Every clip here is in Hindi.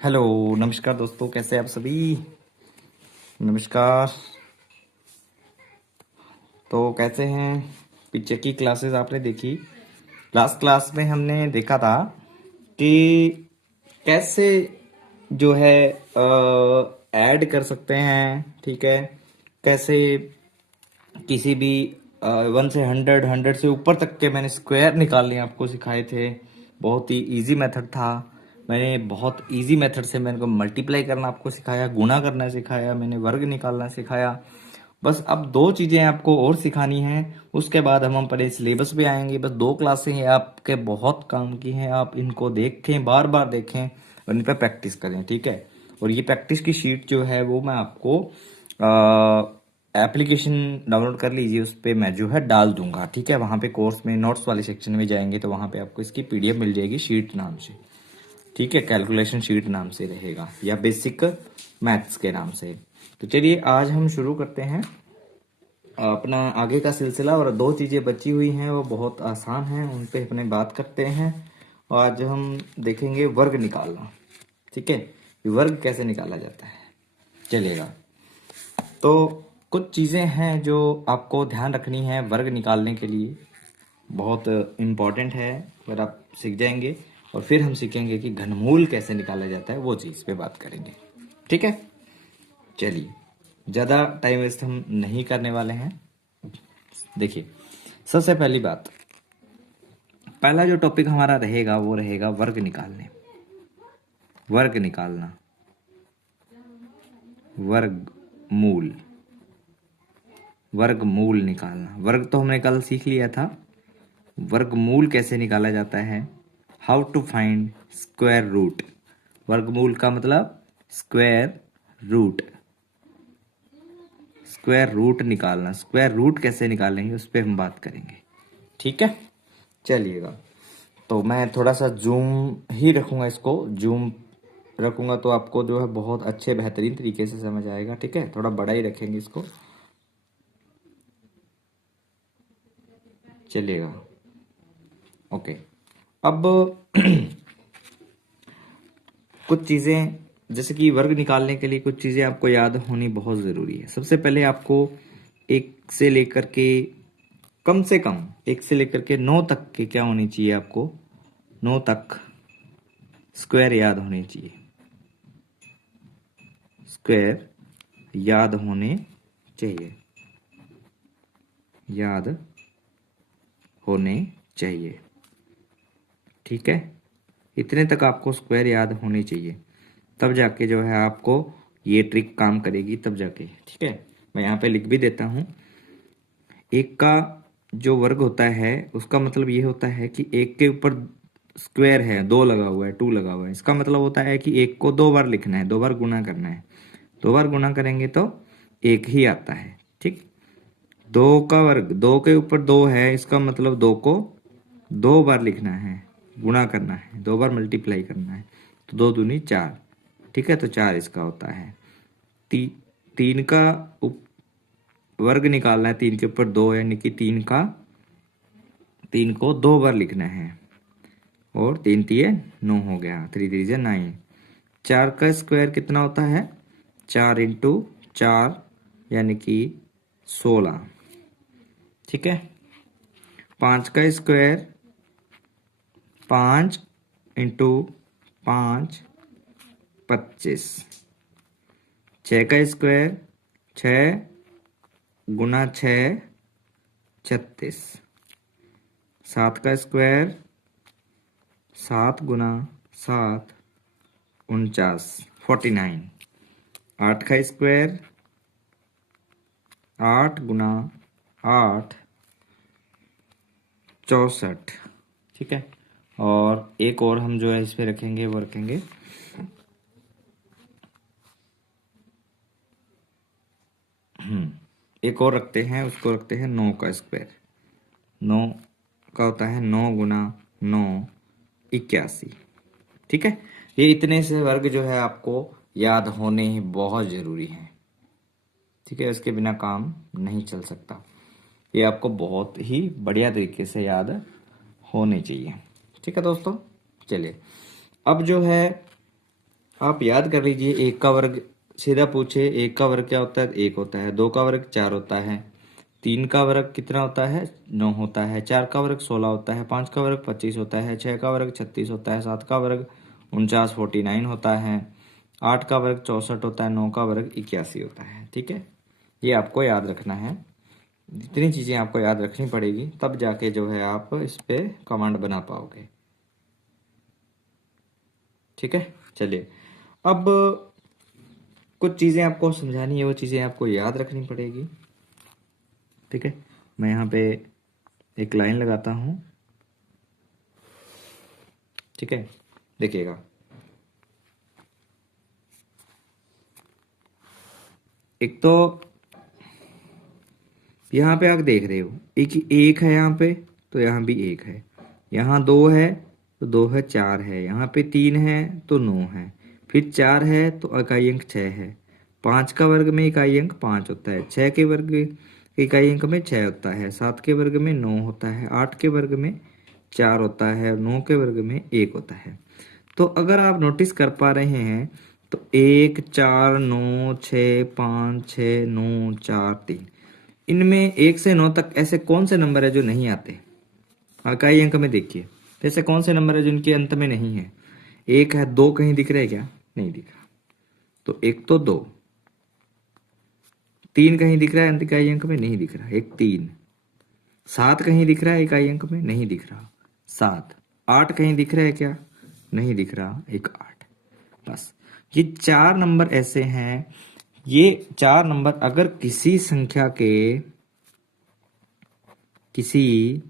हेलो। नमस्कार दोस्तों, कैसे हैं आप सभी। नमस्कार। तो कैसे हैं। पीछे की क्लासेस आपने देखी। लास्ट क्लास में हमने देखा था कि कैसे जो है ऐड कर सकते हैं, ठीक है। कैसे किसी भी 1 से 100, 100 से ऊपर तक के मैंने स्क्वायर निकालने आपको सिखाए थे। बहुत ही इजी मेथड था। मैंने बहुत इजी मेथड से मैंने को मल्टीप्लाई करना आपको सिखाया, गुणा करना सिखाया, मैंने वर्ग निकालना सिखाया। बस अब दो चीज़ें आपको और सिखानी हैं। उसके बाद हम अपने सिलेबस पे आएंगे। बस दो क्लासें हैं आपके, बहुत काम की हैं। आप इनको देखें, बार बार देखें और इन पर प्रैक्टिस करें, ठीक है। और ये प्रैक्टिस की शीट जो है वो मैं आपको एप्लीकेशन डाउनलोड कर लीजिए, उस पर मैं जो है डाल दूंगा, ठीक है। वहाँ पे कोर्स में नोट्स वाले सेक्शन में जाएंगे तो वहाँ पे आपको इसकी पीडीएफ मिल जाएगी, शीट नाम से, ठीक है। कैलकुलेशन शीट नाम से रहेगा या बेसिक मैथ्स के नाम से। तो चलिए आज हम शुरू करते हैं अपना आगे का सिलसिला। और दो चीज़ें बची हुई हैं वो बहुत आसान हैं, उन पे अपने बात करते हैं। और आज हम देखेंगे वर्ग निकालना, ठीक है। ये वर्ग कैसे निकाला जाता है, चलिएगा। तो कुछ चीज़ें हैं जो आपको ध्यान रखनी है वर्ग निकालने के लिए, बहुत इम्पॉर्टेंट है। अगर आप सीख जाएंगे और फिर हम सीखेंगे कि घनमूल कैसे निकाला जाता है, वो चीज़ पे बात करेंगे, ठीक है। चलिए, ज़्यादा टाइम वेस्ट हम नहीं करने वाले हैं। देखिए, सबसे पहली बात, पहला जो टॉपिक हमारा रहेगा वो रहेगा वर्ग निकालने। वर्ग निकालना, वर्गमूल, वर्गमूल निकालना। वर्ग तो हमने कल सीख लिया था। वर्गमूल कैसे निकाला जाता है, how to find square root. वर्गमूल का मतलब स्क्वायर रूट, स्क्वायर रूट निकालना। स्क्वायर रूट कैसे निकालेंगे उस पर हम बात करेंगे, ठीक है। चलिएगा, तो मैं थोड़ा सा जूम ही रखूंगा, इसको जूम रखूंगा तो आपको जो है बहुत अच्छे बेहतरीन तरीके से समझ आएगा, ठीक है। थोड़ा बड़ा ही रखेंगे इसको, चलिएगा। ओके, अब कुछ चीज़ें, जैसे कि वर्ग निकालने के लिए कुछ चीज़ें आपको याद होनी बहुत ज़रूरी है। सबसे पहले आपको एक से लेकर के, कम से कम एक से लेकर के 9 तक के क्या होनी चाहिए, आपको 9 तक स्क्वायर याद होने चाहिए। स्क्वायर याद होने चाहिए, याद होने चाहिए, ठीक है। इतने तक आपको स्क्वायर याद होने चाहिए, तब जाके जो है आपको ये ट्रिक काम करेगी, तब जाके, ठीक है। मैं यहाँ पे लिख भी देता हूँ। एक का जो वर्ग होता है उसका मतलब ये होता है कि एक के ऊपर स्क्वायर है, 2 लगा हुआ है, 2 लगा हुआ है। इसका मतलब होता है कि एक को 2 बार लिखना है, 2 बार गुणा करना है। 2 बार गुणा करेंगे तो एक ही आता है, ठीक। 2 का वर्ग, 2 के ऊपर 2 है, इसका मतलब 2 को 2 बार लिखना है, गुणा करना है, 2 बार मल्टीप्लाई करना है। तो 2 दूनी 4, ठीक है। तो 4 इसका होता है। 3 का वर्ग निकालना है, 3 के ऊपर 2 यानी कि 3 को 2 बार लिखना है। और 3 तिये 9 हो गया, 3 3 जा 9। 4 का स्क्वायर कितना होता है, 4 इंटू 4 यानी कि 16, ठीक है। 5 का स्क्वायर 5 इंटू 5 25। 6 का स्क्वायर 6 गुना 6 36। 7 का स्क्वायर 7 गुना 7 49, 49। 8 का स्क्वायर 8 गुना 8 64, ठीक है। और एक और हम जो है इस पे रखेंगे, वो रखेंगे एक और रखते हैं, उसको रखते हैं 9 का स्क्वायर। 9 का होता है 9 गुना 9 81, ठीक है। ये इतने से वर्ग जो है आपको याद होने ही बहुत ज़रूरी है, ठीक है। इसके बिना काम नहीं चल सकता। ये आपको बहुत ही बढ़िया तरीके से याद होने चाहिए, ठीक है दोस्तों। चलिए, अब जो है आप याद कर लीजिए, एक का वर्ग सीधा पूछे, एक का वर्ग क्या होता है, एक होता है। दो का वर्ग 4 होता है। तीन का वर्ग कितना होता है, 9 होता है। चार का वर्ग 16 होता है। पाँच का वर्ग 25 होता है। छः का वर्ग 36 होता है। सात का वर्ग 49 49 होता है। आठ का वर्ग 64 होता है। नौ का वर्ग 81 होता है। ठीक है, ये आपको याद रखना है। जितनी चीज़ें आपको याद रखनी पड़ेगी, तब जाके जो है आप इस पे कमांड बना पाओगे। ठीक है, चलिए अब कुछ चीज़ें आपको समझानी है, वो चीज़ें आपको याद रखनी पड़ेगी। ठीक है, मैं यहाँ पे एक लाइन लगाता हूँ। ठीक है, देखिएगा, एक तो यहाँ पे आप देख रहे हो एक है यहाँ पे, तो यहाँ भी एक है। यहाँ दो है तो दो है, चार है। यहाँ पे तीन है तो 9 है। फिर चार है तो इकाई अंक 6 है। पाँच का वर्ग में इकाई अंक 5 होता है। छः के वर्ग इकाई अंक में 6 होता है। सात के वर्ग में 9 होता है। आठ के वर्ग में 4 होता है। नौ के वर्ग में 1 होता है। तो अगर आप नोटिस कर पा रहे हैं तो 1 4 9 6 5 6 9 4 3, इनमें 1 से 9 तक ऐसे कौन से नंबर है जो नहीं आते। इकाई अंक में देखिए, ऐसे कौन से नंबर है जिनके अंत में नहीं है। एक है, दो कहीं दिख रहा है क्या, नहीं दिख रहा। तो एक तो दो। तीन कहीं दिख रहा है इकाई अंक में, नहीं दिख रहा, एक तीन। सात कहीं दिख रहा है इकाई अंक में, नहीं दिख रहा, सात। आठ कहीं दिख रहा है क्या, नहीं दिख रहा, एक आठ। बस ये चार नंबर ऐसे हैं। ये चार नंबर अगर किसी संख्या के किसी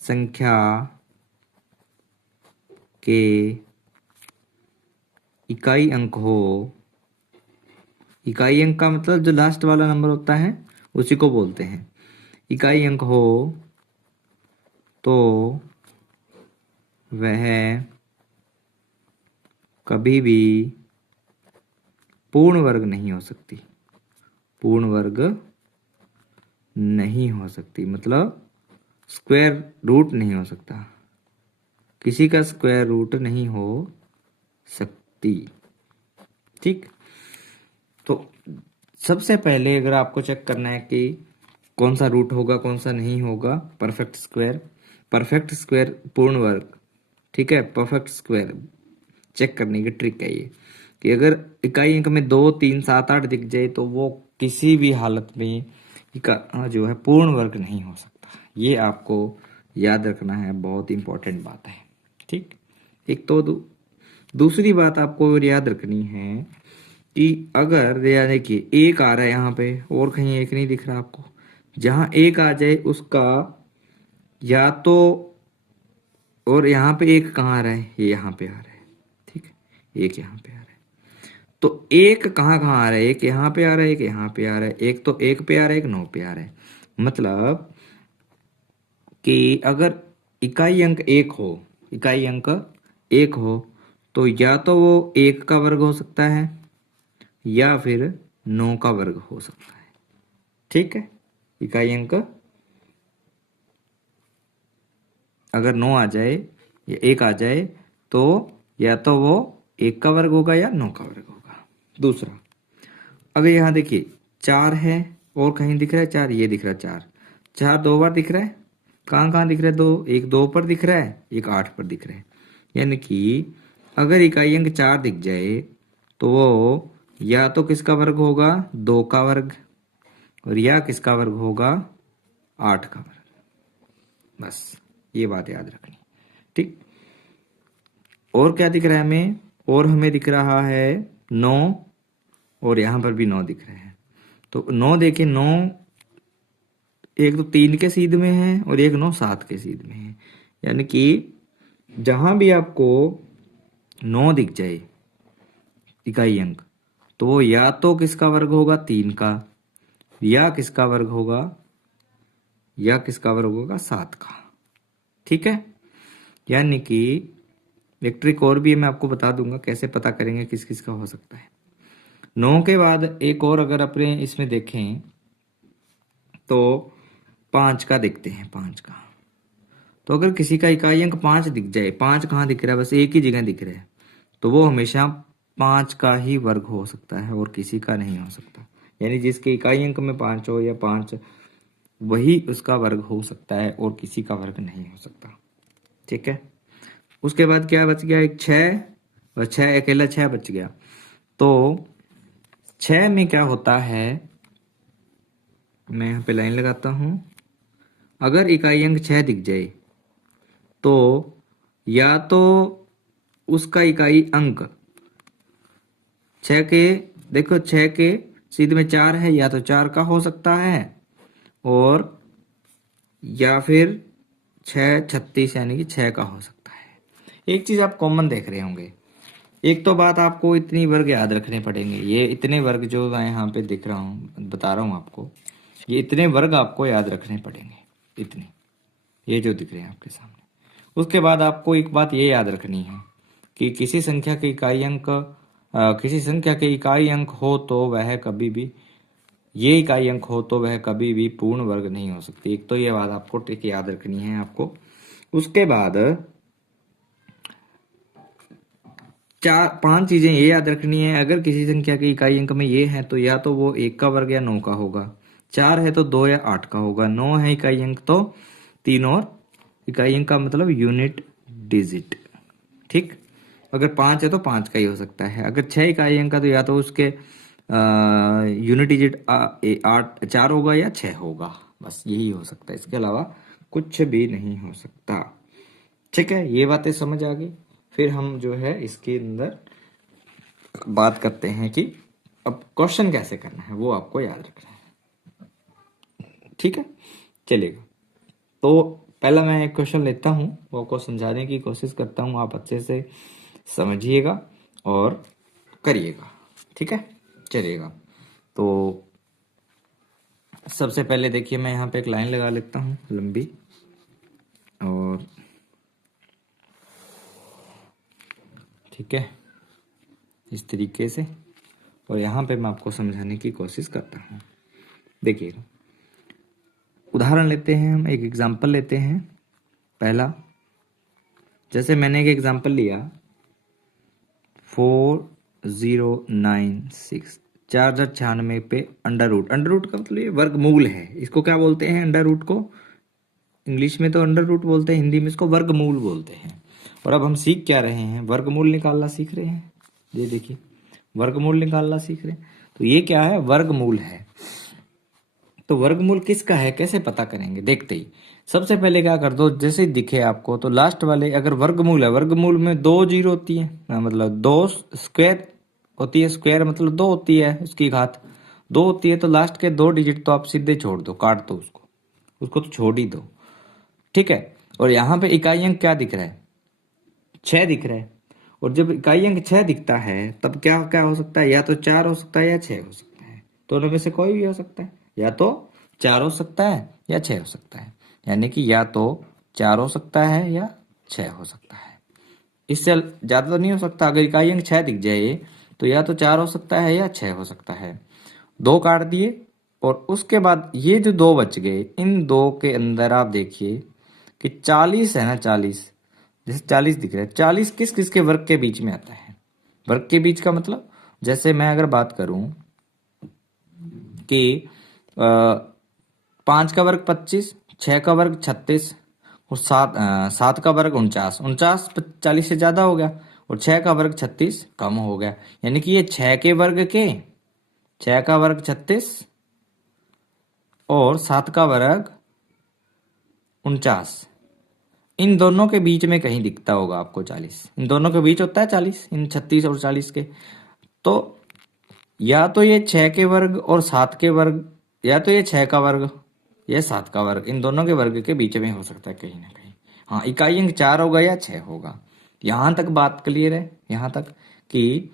संख्या के इकाई अंक हो, इकाई अंक का मतलब जो लास्ट वाला नंबर होता है उसी को बोलते हैं इकाई अंक हो, तो वह कभी भी पूर्ण वर्ग नहीं हो सकती। पूर्ण वर्ग नहीं हो सकती मतलब स्क्वायर रूट नहीं हो सकता, किसी का स्क्वायर रूट नहीं हो सकती। ठीक, तो सबसे पहले अगर आपको चेक करना है कि कौन सा रूट होगा कौन सा नहीं होगा, परफेक्ट स्क्वायर। परफेक्ट स्क्वायर पूर्ण वर्ग, ठीक है, परफेक्ट स्क्वायर चेक करने की ट्रिक है ये कि अगर इकाई अंक में 2 3 7 8 दिख जाए तो वो किसी भी हालत में जो है पूर्ण वर्ग नहीं हो सकता। ये आपको याद रखना है, बहुत इंपॉर्टेंट बात है। ठीक, एक तो दूसरी बात आपको याद रखनी है कि अगर या देखिए एक आ रहा है यहाँ पे और कहीं एक नहीं दिख रहा आपको, जहां एक आ जाए उसका या तो, और यहाँ पे एक कहाँ आ रहा है, ये यहाँ पे आ रहा है। ठीक है, एक यहाँ पे आ रहा है, तो एक कहाँ कहाँ आ रहा है, एक यहाँ पे आ रहा है, एक यहाँ पे आ रहा है, एक तो एक पे आ रहा है, एक 9 पे आ रहा है। मतलब कि अगर इकाई अंक एक हो, इकाई अंक एक हो तो या तो वो एक का वर्ग हो सकता है या फिर 9 का वर्ग हो सकता है। ठीक है, इकाई अंक अगर 9 आ जाए या एक आ जाए तो या तो वो एक का वर्ग होगा या 9 का वर्ग होगा। दूसरा, अगर यहाँ देखिए 4 है और कहीं दिख रहा है 4, ये दिख रहा है 4, 4 दो बार दिख रहा है। कहाँ कहाँ दिख रहा है, दो, एक 2 पर दिख रहा है, एक 8 पर दिख रहा है। यानी कि अगर इकाई अंक 4 दिख जाए तो वो या तो किसका वर्ग होगा, 2 का वर्ग, और या किसका वर्ग होगा, 8 का वर्ग। बस ये बात याद रखनी। ठीक, और क्या दिख रहा है हमें, और हमें दिख रहा है 9, और यहां पर भी 9 दिख रहे हैं। तो 9 देखिए, 9 एक तो 3 के सीध में है और एक 9 7 के सीध में है। यानी कि जहां भी आपको 9 दिख जाए इकाई अंक, तो वो या तो किसका वर्ग होगा, 3 का, या किसका वर्ग होगा, या किसका वर्ग होगा, 7 का। ठीक है, यानी कि एक ट्रिक और भी है, मैं आपको बता दूंगा कैसे पता करेंगे किस किस का हो सकता है। 9 के बाद एक और अगर अपने इसमें देखें तो 5 का देखते हैं, 5 का। तो अगर किसी का इकाई अंक 5 दिख जाए, 5 कहाँ दिख रहा है, बस एक ही जगह दिख रहा है, तो वो हमेशा 5 का ही वर्ग हो सकता है और किसी का नहीं हो सकता। यानी जिसके इकाई अंक में 5 हो या 5, वही उसका वर्ग हो सकता है और किसी का वर्ग नहीं हो सकता। ठीक है। उसके बाद क्या बच गया, एक 6, और 6 अकेला 6 बच गया। तो 6 में क्या होता है, मैं यहाँ पे लाइन लगाता हूं। अगर इकाई अंक 6 दिख जाए तो या तो उसका इकाई अंक 6 के, देखो 6 के सीधे में 4 है, या तो 4 का हो सकता है, और या फिर 6 36 यानी कि 6 का हो सकता है। एक चीज आप कॉमन देख रहे होंगे। एक तो बात आपको इतनी वर्ग याद रखने पड़ेंगे, ये इतने वर्ग जो मैं यहाँ पे दिख रहा हूँ, बता रहा हूँ आपको, ये इतने वर्ग आपको याद रखने पड़ेंगे, इतने, ये जो दिख रहे हैं आपके सामने। उसके बाद आपको एक बात ये याद रखनी है कि किसी संख्या के इकाई अंक किसी संख्या के इकाई अंक हो तो वह कभी भी, ये इकाई अंक हो तो वह कभी भी पूर्ण वर्ग नहीं हो सकती। एक तो ये बात आपको ट्रिक याद रखनी है आपको। उसके बाद 5 चीजें ये याद रखनी है। अगर किसी संख्या के इकाई अंक में ये है तो या तो वो 1 का वर्ग या 9 का होगा, 4 है तो 2 या 8 का होगा, 9 है इकाई अंक तो 3 और इकाई अंक का मतलब यूनिट डिजिट। ठीक। अगर 5 है तो 5 का ही हो सकता है। अगर 6 इकाई अंक का तो या तो उसके यूनिट डिजिट 8 4 होगा या 6 होगा, बस यही हो सकता है, इसके अलावा कुछ भी नहीं हो सकता। ठीक है, ये बातें समझ आ गई। फिर हम जो है इसके अंदर बात करते हैं कि अब क्वेश्चन कैसे करना है, वो आपको याद रखना है। ठीक है, चलेगा। तो पहला मैं एक क्वेश्चन लेता हूं, वो आपको समझाने की कोशिश करता हूं, आप अच्छे से समझिएगा और करिएगा। ठीक है, चलिएगा। तो सबसे पहले देखिए, मैं यहाँ पे एक लाइन लगा लेता हूँ लंबी, और ठीक है इस तरीके से, और यहाँ पे मैं आपको समझाने की कोशिश करता हूँ। देखिए, उदाहरण लेते हैं, हम एक एग्जाम्पल लेते हैं। पहला, जैसे मैंने एक एग्जाम्पल लिया 4096, 4096 पे अंडर रूट। अंडर रूट का मतलब ये वर्गमूल है, इसको क्या बोलते हैं, अंडर रूट को इंग्लिश में तो अंडर रूट बोलते हैं, हिंदी में इसको वर्गमूल बोलते हैं। और अब हम सीख क्या रहे हैं, वर्गमूल निकालना सीख रहे हैं। ये देखिए, वर्गमूल निकालना सीख रहे हैं। तो ये क्या है, वर्गमूल है। तो वर्गमूल किसका है कैसे पता करेंगे, देखते ही सबसे पहले क्या कर दो, जैसे ही दिखे आपको तो लास्ट वाले, अगर वर्गमूल है, वर्गमूल में 2 जीरो होती है, मतलब 2 स्क्वायर होती है, स्क्वायर मतलब 2 होती है, उसकी घात 2 होती है, तो लास्ट के 2 डिजिट तो आप सीधे छोड़ दो, काट दो उसको, उसको तो छोड़ ही दो। ठीक है। और यहाँ पे इकाई अंक क्या दिख रहा है, 6 दिख रहा है। और जब इकाई अंक 6 दिखता है तब क्या क्या हो सकता है, या तो 4 हो सकता है या 6 हो सकता है, दोनों में से कोई भी हो सकता है। या तो 4 हो सकता है या 6 हो सकता है, यानी कि या तो 4 हो सकता है या 6 हो सकता है, इससे ज्यादा तो नहीं हो सकता। अगर इकाई अंक 6 दिख जाए तो या तो 4 हो सकता है या 6 हो सकता है। 2 काट दिए, और उसके बाद ये जो 2 बच गए, इन 2 के अंदर आप देखिए कि 40 है ना, 40, जैसे 40 दिख रहा है, 40 किस किस के वर्ग के बीच में आता है। वर्ग के बीच का मतलब, जैसे मैं अगर बात करूं कि 5 का वर्ग 25, 6 का वर्ग 36, और 7 का वर्ग 49, 49 40 से ज्यादा हो गया, और 6 का वर्ग 36 कम हो गया। यानी कि ये 6 के वर्ग के, 6 का वर्ग 36 और 7 का वर्ग 49, इन दोनों के बीच में कहीं दिखता होगा आपको 40, इन दोनों के बीच होता है 40, इन 36 और 40 के। तो या तो ये 6 के वर्ग और 7 के वर्ग, या तो ये 6 का वर्ग या 7 का वर्ग, इन दोनों के वर्ग के बीच में हो सकता है कहीं ना कहीं। हाँ, इकाई अंक 4 होगा या 6 होगा। यहां तक बात क्लियर है, यहां तक कि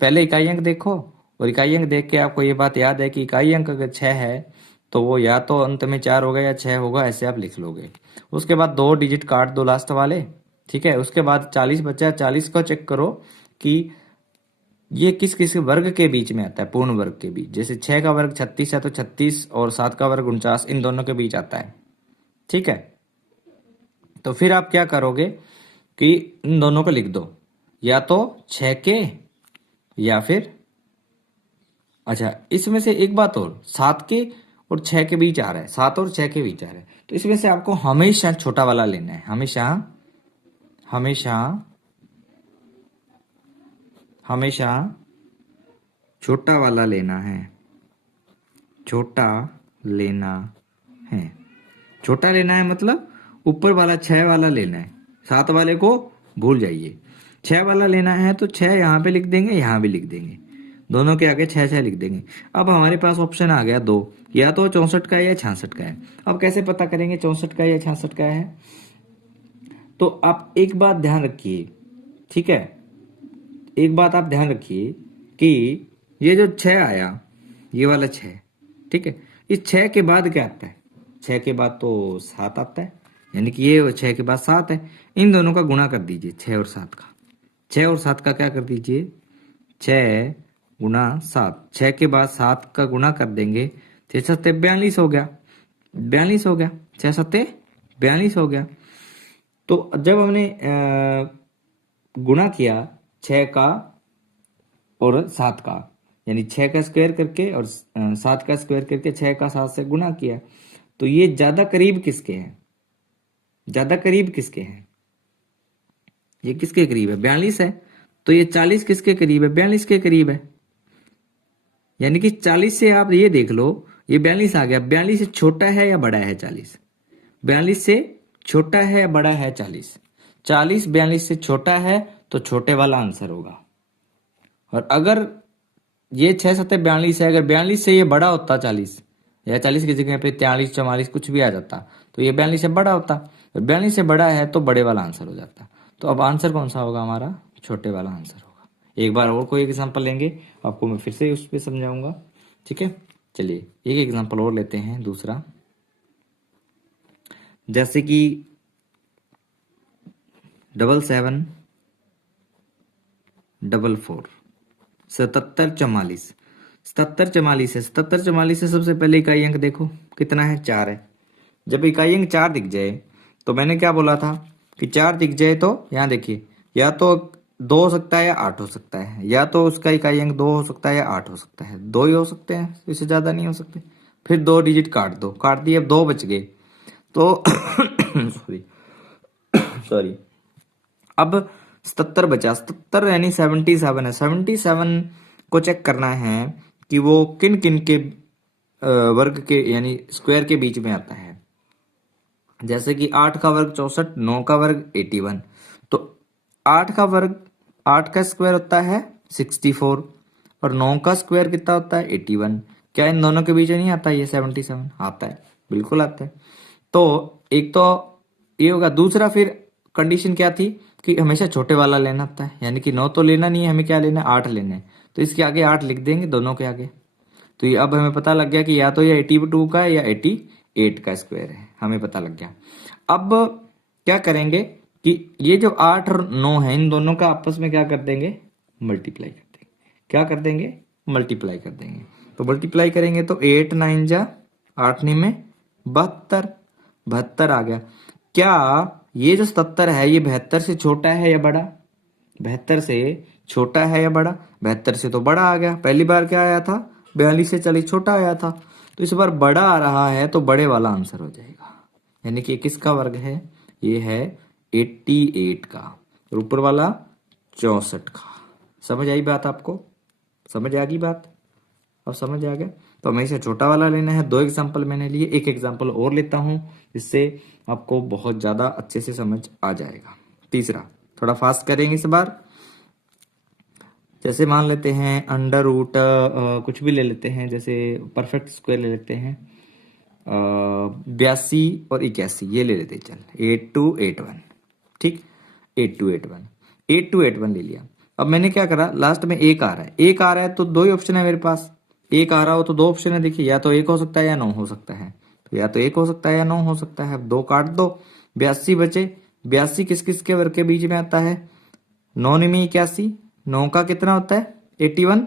पहले इकाई अंक देखो, और इकाई अंक देख के आपको ये बात याद है कि इकाई अंक अगर 6 है तो वो या तो अंत में 4 होगा या 6 होगा, ऐसे आप लिख लोगे। उसके बाद 2 डिजिट काट दो लास्ट वाले। ठीक है, उसके बाद 40 बचा, 40 को चेक करो कि ये किस किस वर्ग के बीच में आता है, पूर्ण वर्ग के बीच। जैसे 6 का वर्ग 36 है तो 36 और 7 का वर्ग 49, इन दोनों के बीच आता है। ठीक है, तो फिर आप क्या करोगे कि इन दोनों को लिख दो, या तो 6 के या फिर, अच्छा इसमें से एक बात और, 7 के और 6 के बीच आ रहा है, 7 और 6 के बीच आ रहा है, तो इसमें से आपको हमेशा छोटा वाला लेना है, हमेशा हमेशा हमेशा छोटा वाला लेना है, छोटा लेना है, छोटा लेना है मतलब ऊपर वाला 6 वाला लेना है, 7 वाले को भूल जाइए। 6 वाला लेना है तो 6 यहाँ पे लिख देंगे, यहाँ भी लिख देंगे, दोनों के आगे 6 6 लिख देंगे। अब हमारे पास ऑप्शन आ गया दो, या तो 64 का है या 66 का है। अब कैसे पता करेंगे 64 का या 66 का है? तो आप एक बात ध्यान रखिए, ठीक है, एक बात आप ध्यान रखिए कि ये जो 6 आया, ये वाला 6, ठीक है, इस 6 के बाद क्या आता है? 6 के बाद तो 7 आता है, यानी कि ये 6 के बाद 7 है। इन दोनों का गुणा कर दीजिए, 6 और 7 का, 6 और 7 का क्या कर दीजिए, 6 गुणा 7, 6 के बाद 7 का गुणा कर देंगे, 6 सत्ते 42 हो गया, 42 हो गया, 6 सत्ते 42 हो गया। तो जब हमने गुणा किया 6 का और 7 का, यानी 6 का स्क्वायर करके और 7 का स्क्वायर करके 6 का 7 से गुणा किया, तो ये ज्यादा करीब किसके हैं? ज्यादा करीब किसके हैं? ये किसके करीब है? 42 है। तो ये 40 किसके करीब है? 42 के करीब है। यानी कि 40 से आप ये देख लो, ये 42 आ गया, 42 से छोटा है या बड़ा है 40? 42 से छोटा है या बड़ा है 40? 40 42 से छोटा है तो छोटे वाला आंसर होगा। और अगर ये 6 सत्ते 42 है, अगर 42 से ये बड़ा होता 40, या 40 की जगह पे 43 44 कुछ भी आ जाता, तो ये 42 से बड़ा होता। 42 से बड़ा है तो बड़े वाला आंसर हो जाता। तो अब आंसर कौन सा होगा हमारा? छोटे वाला आंसर होगा। एक बार और कोई एग्जांपल लेंगे, आपको मैं फिर से उस पर समझाऊंगा, ठीक है। चलिए एक एग्जांपल और लेते हैं, दूसरा, जैसे कि 77 44 77 44, 77 44 है, 77 44 से सबसे पहले इकाई अंक देखो कितना है, 4 है। जब इकाई अंक 4 दिख जाए, तो मैंने क्या बोला था कि 4 दिख जाए तो यहाँ देखिए, या तो 2 हो सकता है या 8 हो सकता है, या तो उसका इकाई अंक 2 हो सकता है या 8 हो सकता है, 2 ही हो सकते हैं, इससे ज्यादा नहीं हो सकते। फिर 2 डिजिट काट दो, काट दिए, अब 2 बच गए, तो सॉरी सॉरी, अब 77 बचा, 77 यानी 77 है, 77 को चेक करना है कि वो किन किन के वर्ग के यानी स्क्वायर के बीच में आता है। जैसे कि 8 का वर्ग 64, 9 का वर्ग 81, तो 8 का वर्ग, 8 का स्क्वायर होता है 64 और 9 का स्क्वायर कितना होता है 81। क्या इन दोनों के बीच नहीं आता ये 77? आता है, बिल्कुल आता है। तो एक तो ये होगा। दूसरा फिर कंडीशन क्या थी कि हमेशा छोटे वाला लेना होता है, यानी कि 9 तो लेना नहीं है, हमें क्या लेना है, 8 लेना है, तो इसके आगे 8 लिख देंगे दोनों के आगे। तो ये अब हमें पता लग गया कि या तो ये 82 का है या 88 का स्क्वायर है, हमें पता लग गया। अब क्या करेंगे कि ये जो 8 और 9 है, इन दोनों का आपस में क्या कर देंगे, मल्टीप्लाई कर देंगे। क्या कर देंगे? मल्टीप्लाई कर देंगे। तो मल्टीप्लाई करेंगे तो 8 9 जा 8 9 में 72, 72 आ गया। क्या ये जो 77 है ये 72 से छोटा है या बड़ा? 72 से छोटा है या बड़ा? 72 से तो बड़ा आ गया। पहली बार क्या आया था, 42 से 40 छोटा आया था, तो इस बार बड़ा आ रहा है, तो बड़े वाला आंसर हो जाएगा। यानी कि किसका वर्ग है? ये है 88 का, और ऊपर वाला 64 का। समझ आई बात आपको? समझ आ गई बात? अब समझ आ गया। तो हमेशा छोटा वाला लेना है। 2 एग्जाम्पल मैंने लिए, एक एग्जाम्पल और लेता हूं जिससे आपको बहुत ज्यादा अच्छे से समझ आ जाएगा। तीसरा थोड़ा फास्ट करेंगे इस बार। जैसे मान लेते हैं अंडर रूट कुछ भी ले लेते हैं, जैसे परफेक्ट स्क्वायर ले लेते हैं, 82 और 81 ये ले लेते हैं, चल 8281, ठीक, 8281, 8281 ले लिया। अब मैंने क्या करा, लास्ट में एक आ रहा है, एक आ रहा है तो 2 ही ऑप्शन है मेरे पास। एक आ रहा हो तो 2 ऑप्शन है, देखिए, या तो 1 हो सकता है या 9 हो सकता है, तो या तो 1 हो सकता है या 9 हो सकता है। अब 2 काट दो, 82 बचे। 82 किस किस के वर्ग के बीच में आता है? 9 में 81, 9 का कितना होता है 81,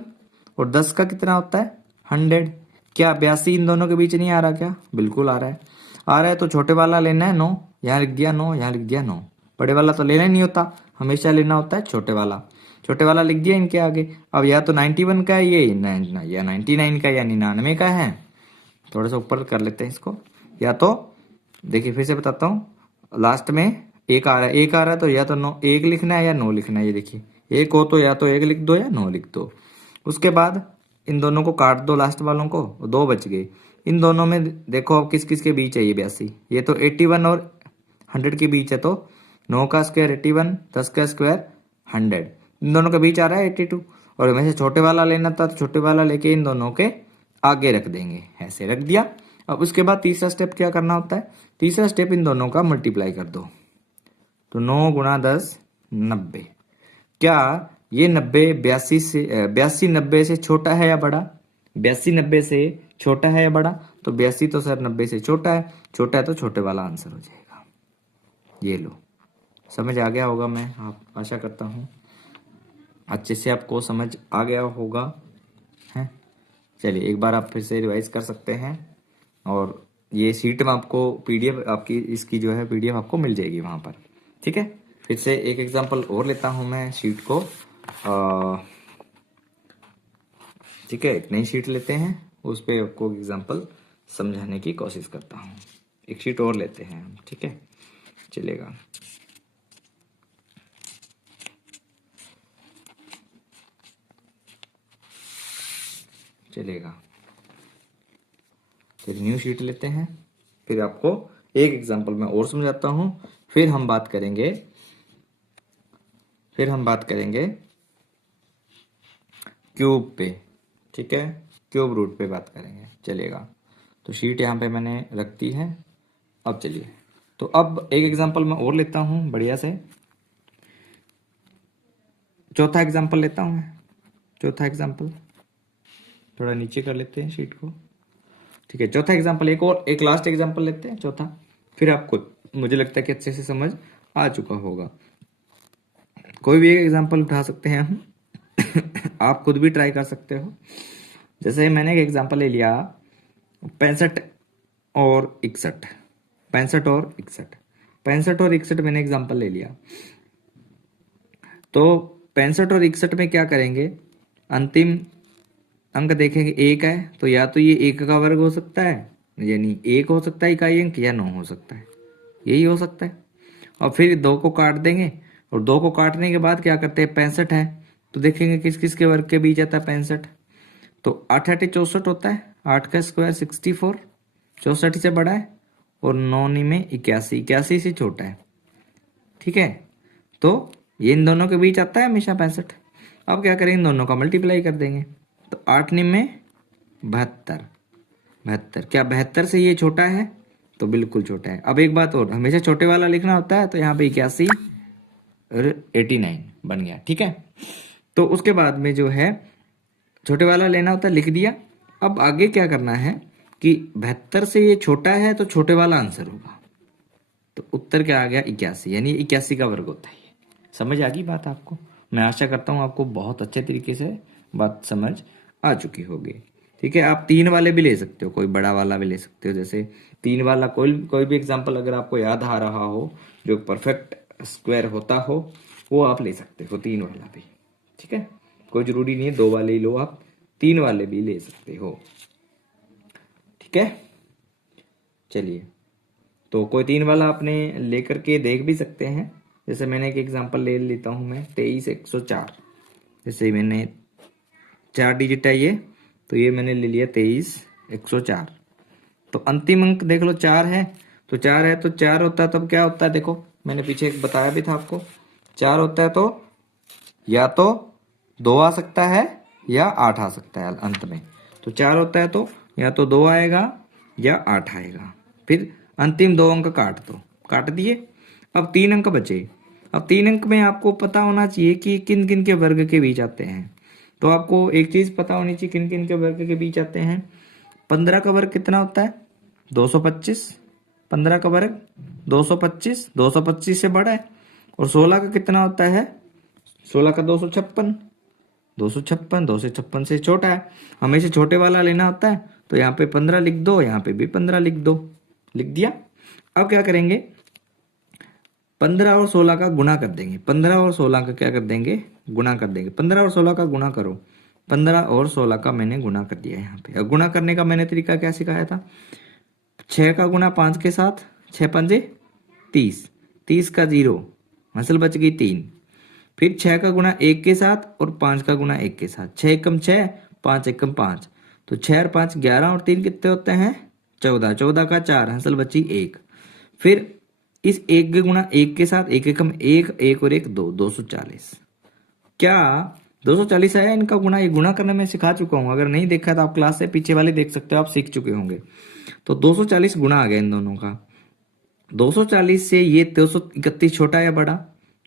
और 10 का कितना होता है 100। क्या 82 इन दोनों के बीच नहीं आ रहा? क्या बिल्कुल आ रहा है। आ रहा है तो छोटे वाला लेना है 9, यहाँ लिख दिया 9, यहाँ लिख दिया 9, बड़े वाला तो लेना ही नहीं होता, हमेशा लेना होता है छोटे वाला। छोटे वाला लिख दिया इनके आगे। अब या तो 91 का है ये, या 99 का, या 99 का है। थोड़ा सा ऊपर कर लेते हैं इसको। या तो देखिए फिर से बताता हूँ, लास्ट में एक आ रहा है, एक आ रहा है तो या तो नो एक लिखना है या नो लिखना है। ये देखिए एक हो तो या तो एक लिख दो या नो लिख दो। उसके बाद इन दोनों को काट दो, लास्ट वालों को, दो बच गए। इन दोनों में देखो अब किस किस के बीच है ये 82। ये तो 81 और 100 के बीच है, तो 9 का स्क्वायर 81, 10 का स्क्वायर 100, इन दोनों के बीच आ रहा है 82। और हमें से छोटे वाला लेना था तो छोटे वाला लेके इन दोनों के आगे रख देंगे, ऐसे रख दिया। अब उसके बाद तीसरा स्टेप क्या करना होता है, तीसरा स्टेप इन दोनों का मल्टीप्लाई कर दो। तो 9 गुणा 10 90। क्या ये 90 82 से 82 90 से छोटा है या बड़ा? 82 90 से छोटा है या बड़ा? तो 82 तो सर 90 से छोटा है, छोटा है तो छोटे वाला आंसर हो जाएगा। ये लो, समझ आ गया होगा, मैं आप आशा करता हूँ अच्छे से आपको समझ आ गया होगा है। चलिए एक बार आप फिर से रिवाइज कर सकते हैं, और ये शीट में आपको पीडीएफ आपकी इसकी जो है पीडीएफ आपको मिल जाएगी वहाँ पर। ठीक है, फिर से एक एग्जांपल और लेता हूँ मैं शीट को। ठीक है, एक नई शीट लेते हैं, उस पर आपको एग्जांपल समझाने की कोशिश करता हूँ। एक शीट और लेते हैं हम, ठीक है, चलेगा। चलेगा, फिर न्यू शीट लेते हैं, फिर आपको एक एग्जांपल मैं और समझाता हूँ, फिर हम बात करेंगे क्यूब पे। ठीक है, क्यूब रूट पे बात करेंगे, चलेगा। तो शीट यहाँ पे मैंने रख दी है। अब चलिए, तो अब एक एग्जांपल मैं और लेता हूँ बढ़िया से, चौथा एग्जांपल लेता हूँ मैं। चौथा एग्जांपल थोड़ा नीचे कर लेते हैं शीट को। ठीक है, चौथा एग्जांपल, एक लास्ट एग्जांपल लेते हैं चौथा, फिर आपको मुझे लगता है कि अच्छे से समझ आ चुका होगा। कोई भी एक एग्जांपल उठा सकते हैं हम आप खुद भी ट्राई कर सकते हो। जैसे मैंने एक एग्जांपल ले लिया 65 और 61, 65 और 61, 65 और 61 मैंने एग्जांपल ले लिया। तो 65 और 61 में क्या करेंगे, अंतिम अंक देखेंगे एक है, तो या तो ये एक का वर्ग हो सकता है, यानी एक हो सकता है इकाई अंक, या 9 हो सकता है, यही हो सकता है। और फिर 2 को काट देंगे, और 2 को काटने के बाद क्या करते हैं, 65 है तो देखेंगे किस किस के वर्ग के बीच आता है 65। तो 8 8 64 होता है, 8 का स्क्वायर 64, 64 से बड़ा है, और 9 में 81, 81 से छोटा है। ठीक है, तो ये इन दोनों के बीच आता है हमेशा 65। अब क्या करेंगे, इन दोनों का मल्टीप्लाई कर देंगे, तो 8 में 72, 72, क्या 72 से ये छोटा है? तो बिल्कुल छोटा है। अब एक बात और, हमेशा छोटे वाला लिखना होता है, तो यहाँ पे 81 और 89 बन गया। ठीक है, तो उसके बाद में जो है छोटे वाला लेना होता है, लिख दिया। अब आगे क्या करना है कि 72 से ये छोटा है तो छोटे वाला आंसर होगा, तो उत्तर क्या आ गया, 81, यानी 81 का वर्ग होता है। समझ आ गई बात आपको? मैं आशा करता हूँ आपको बहुत अच्छे तरीके से बात समझ आ चुकी होगी। ठीक है, आप 3 वाले भी ले सकते हो, कोई बड़ा वाला भी ले सकते हो। जैसे 3 वाला कोई भी एग्जांपल अगर आपको याद आ रहा हो जो परफेक्ट स्क्वायर होता हो, वो आप ले सकते हो 3 वाला भी। ठीक है, कोई जरूरी नहीं है 2 वाले ही लो, आप 3 वाले भी ले सकते हो। ठीक है, चलिए, तो कोई 3 वाला अपने लेकर के देख भी सकते हैं। जैसे मैंने एक एग्जांपल ले लेता हूं मैं, 23 104। जैसे मैंने 4 डिजिट है ये, तो ये मैंने ले लिया 23 104। तो अंतिम अंक देख लो 4 है, तो 4 है तो 4 होता है, तब क्या होता है, देखो मैंने पीछे एक बताया भी था आपको, 4 होता है तो या तो 2 आ सकता है या 8 आ सकता है अंत में। तो 4 होता है तो या तो 2 आएगा या 8 आएगा। फिर अंतिम 2 अंक काट दो, काट दिए। अब 3 अंक बचे। अब 3 अंक में आपको पता होना चाहिए कि किन किन के वर्ग के बीच आते हैं। तो आपको एक चीज पता होनी चाहिए, किन किन के वर्ग के बीच आते हैं। 15 का वर्ग कितना होता है, 225। 15 का वर्ग 225, 225 से बड़ा है। और 16 का कितना होता है, 16 का 256, 256, 256 से छोटा है। हमेशा छोटे वाला लेना होता है, तो यहाँ पे 15 लिख दो, यहाँ पे भी 15 लिख दो, लिख दिया। अब क्या करेंगे, 15 और 16 का गुणा कर देंगे, 15 और 16 का क्या कर देंगे, गुणा कर देंगे। 15 और 16 का गुणा करो, 15 और 16 का मैंने गुणा कर दिया यहाँ पे। और गुणा करने का मैंने तरीका क्या सिखाया था, 6 का गुणा 5 के साथ, 6 पंजे 30, 30 का 0, हंसल बच गई 3। फिर 6 का गुणा 1 के साथ और 5 का गुणा 1 के साथ, 6 एकम 6, 5 एकम 5, तो 6 और 5 11 और 3 कितने होते हैं 14, 14 का 4, हंसल बची 1। फिर इस 1 के गुणा 1 के साथ, 1 एकम 1, 1 और 1 2, 240। क्या 240 आया इनका गुणा? ये गुणा करना मैं सिखा चुका हूँ, अगर नहीं देखा तो आप क्लास से पीछे वाले देख सकते हो, आप सीख चुके होंगे। तो 240 गुणा आ गया इन दोनों का। 240 से ये 231 छोटा है या बड़ा?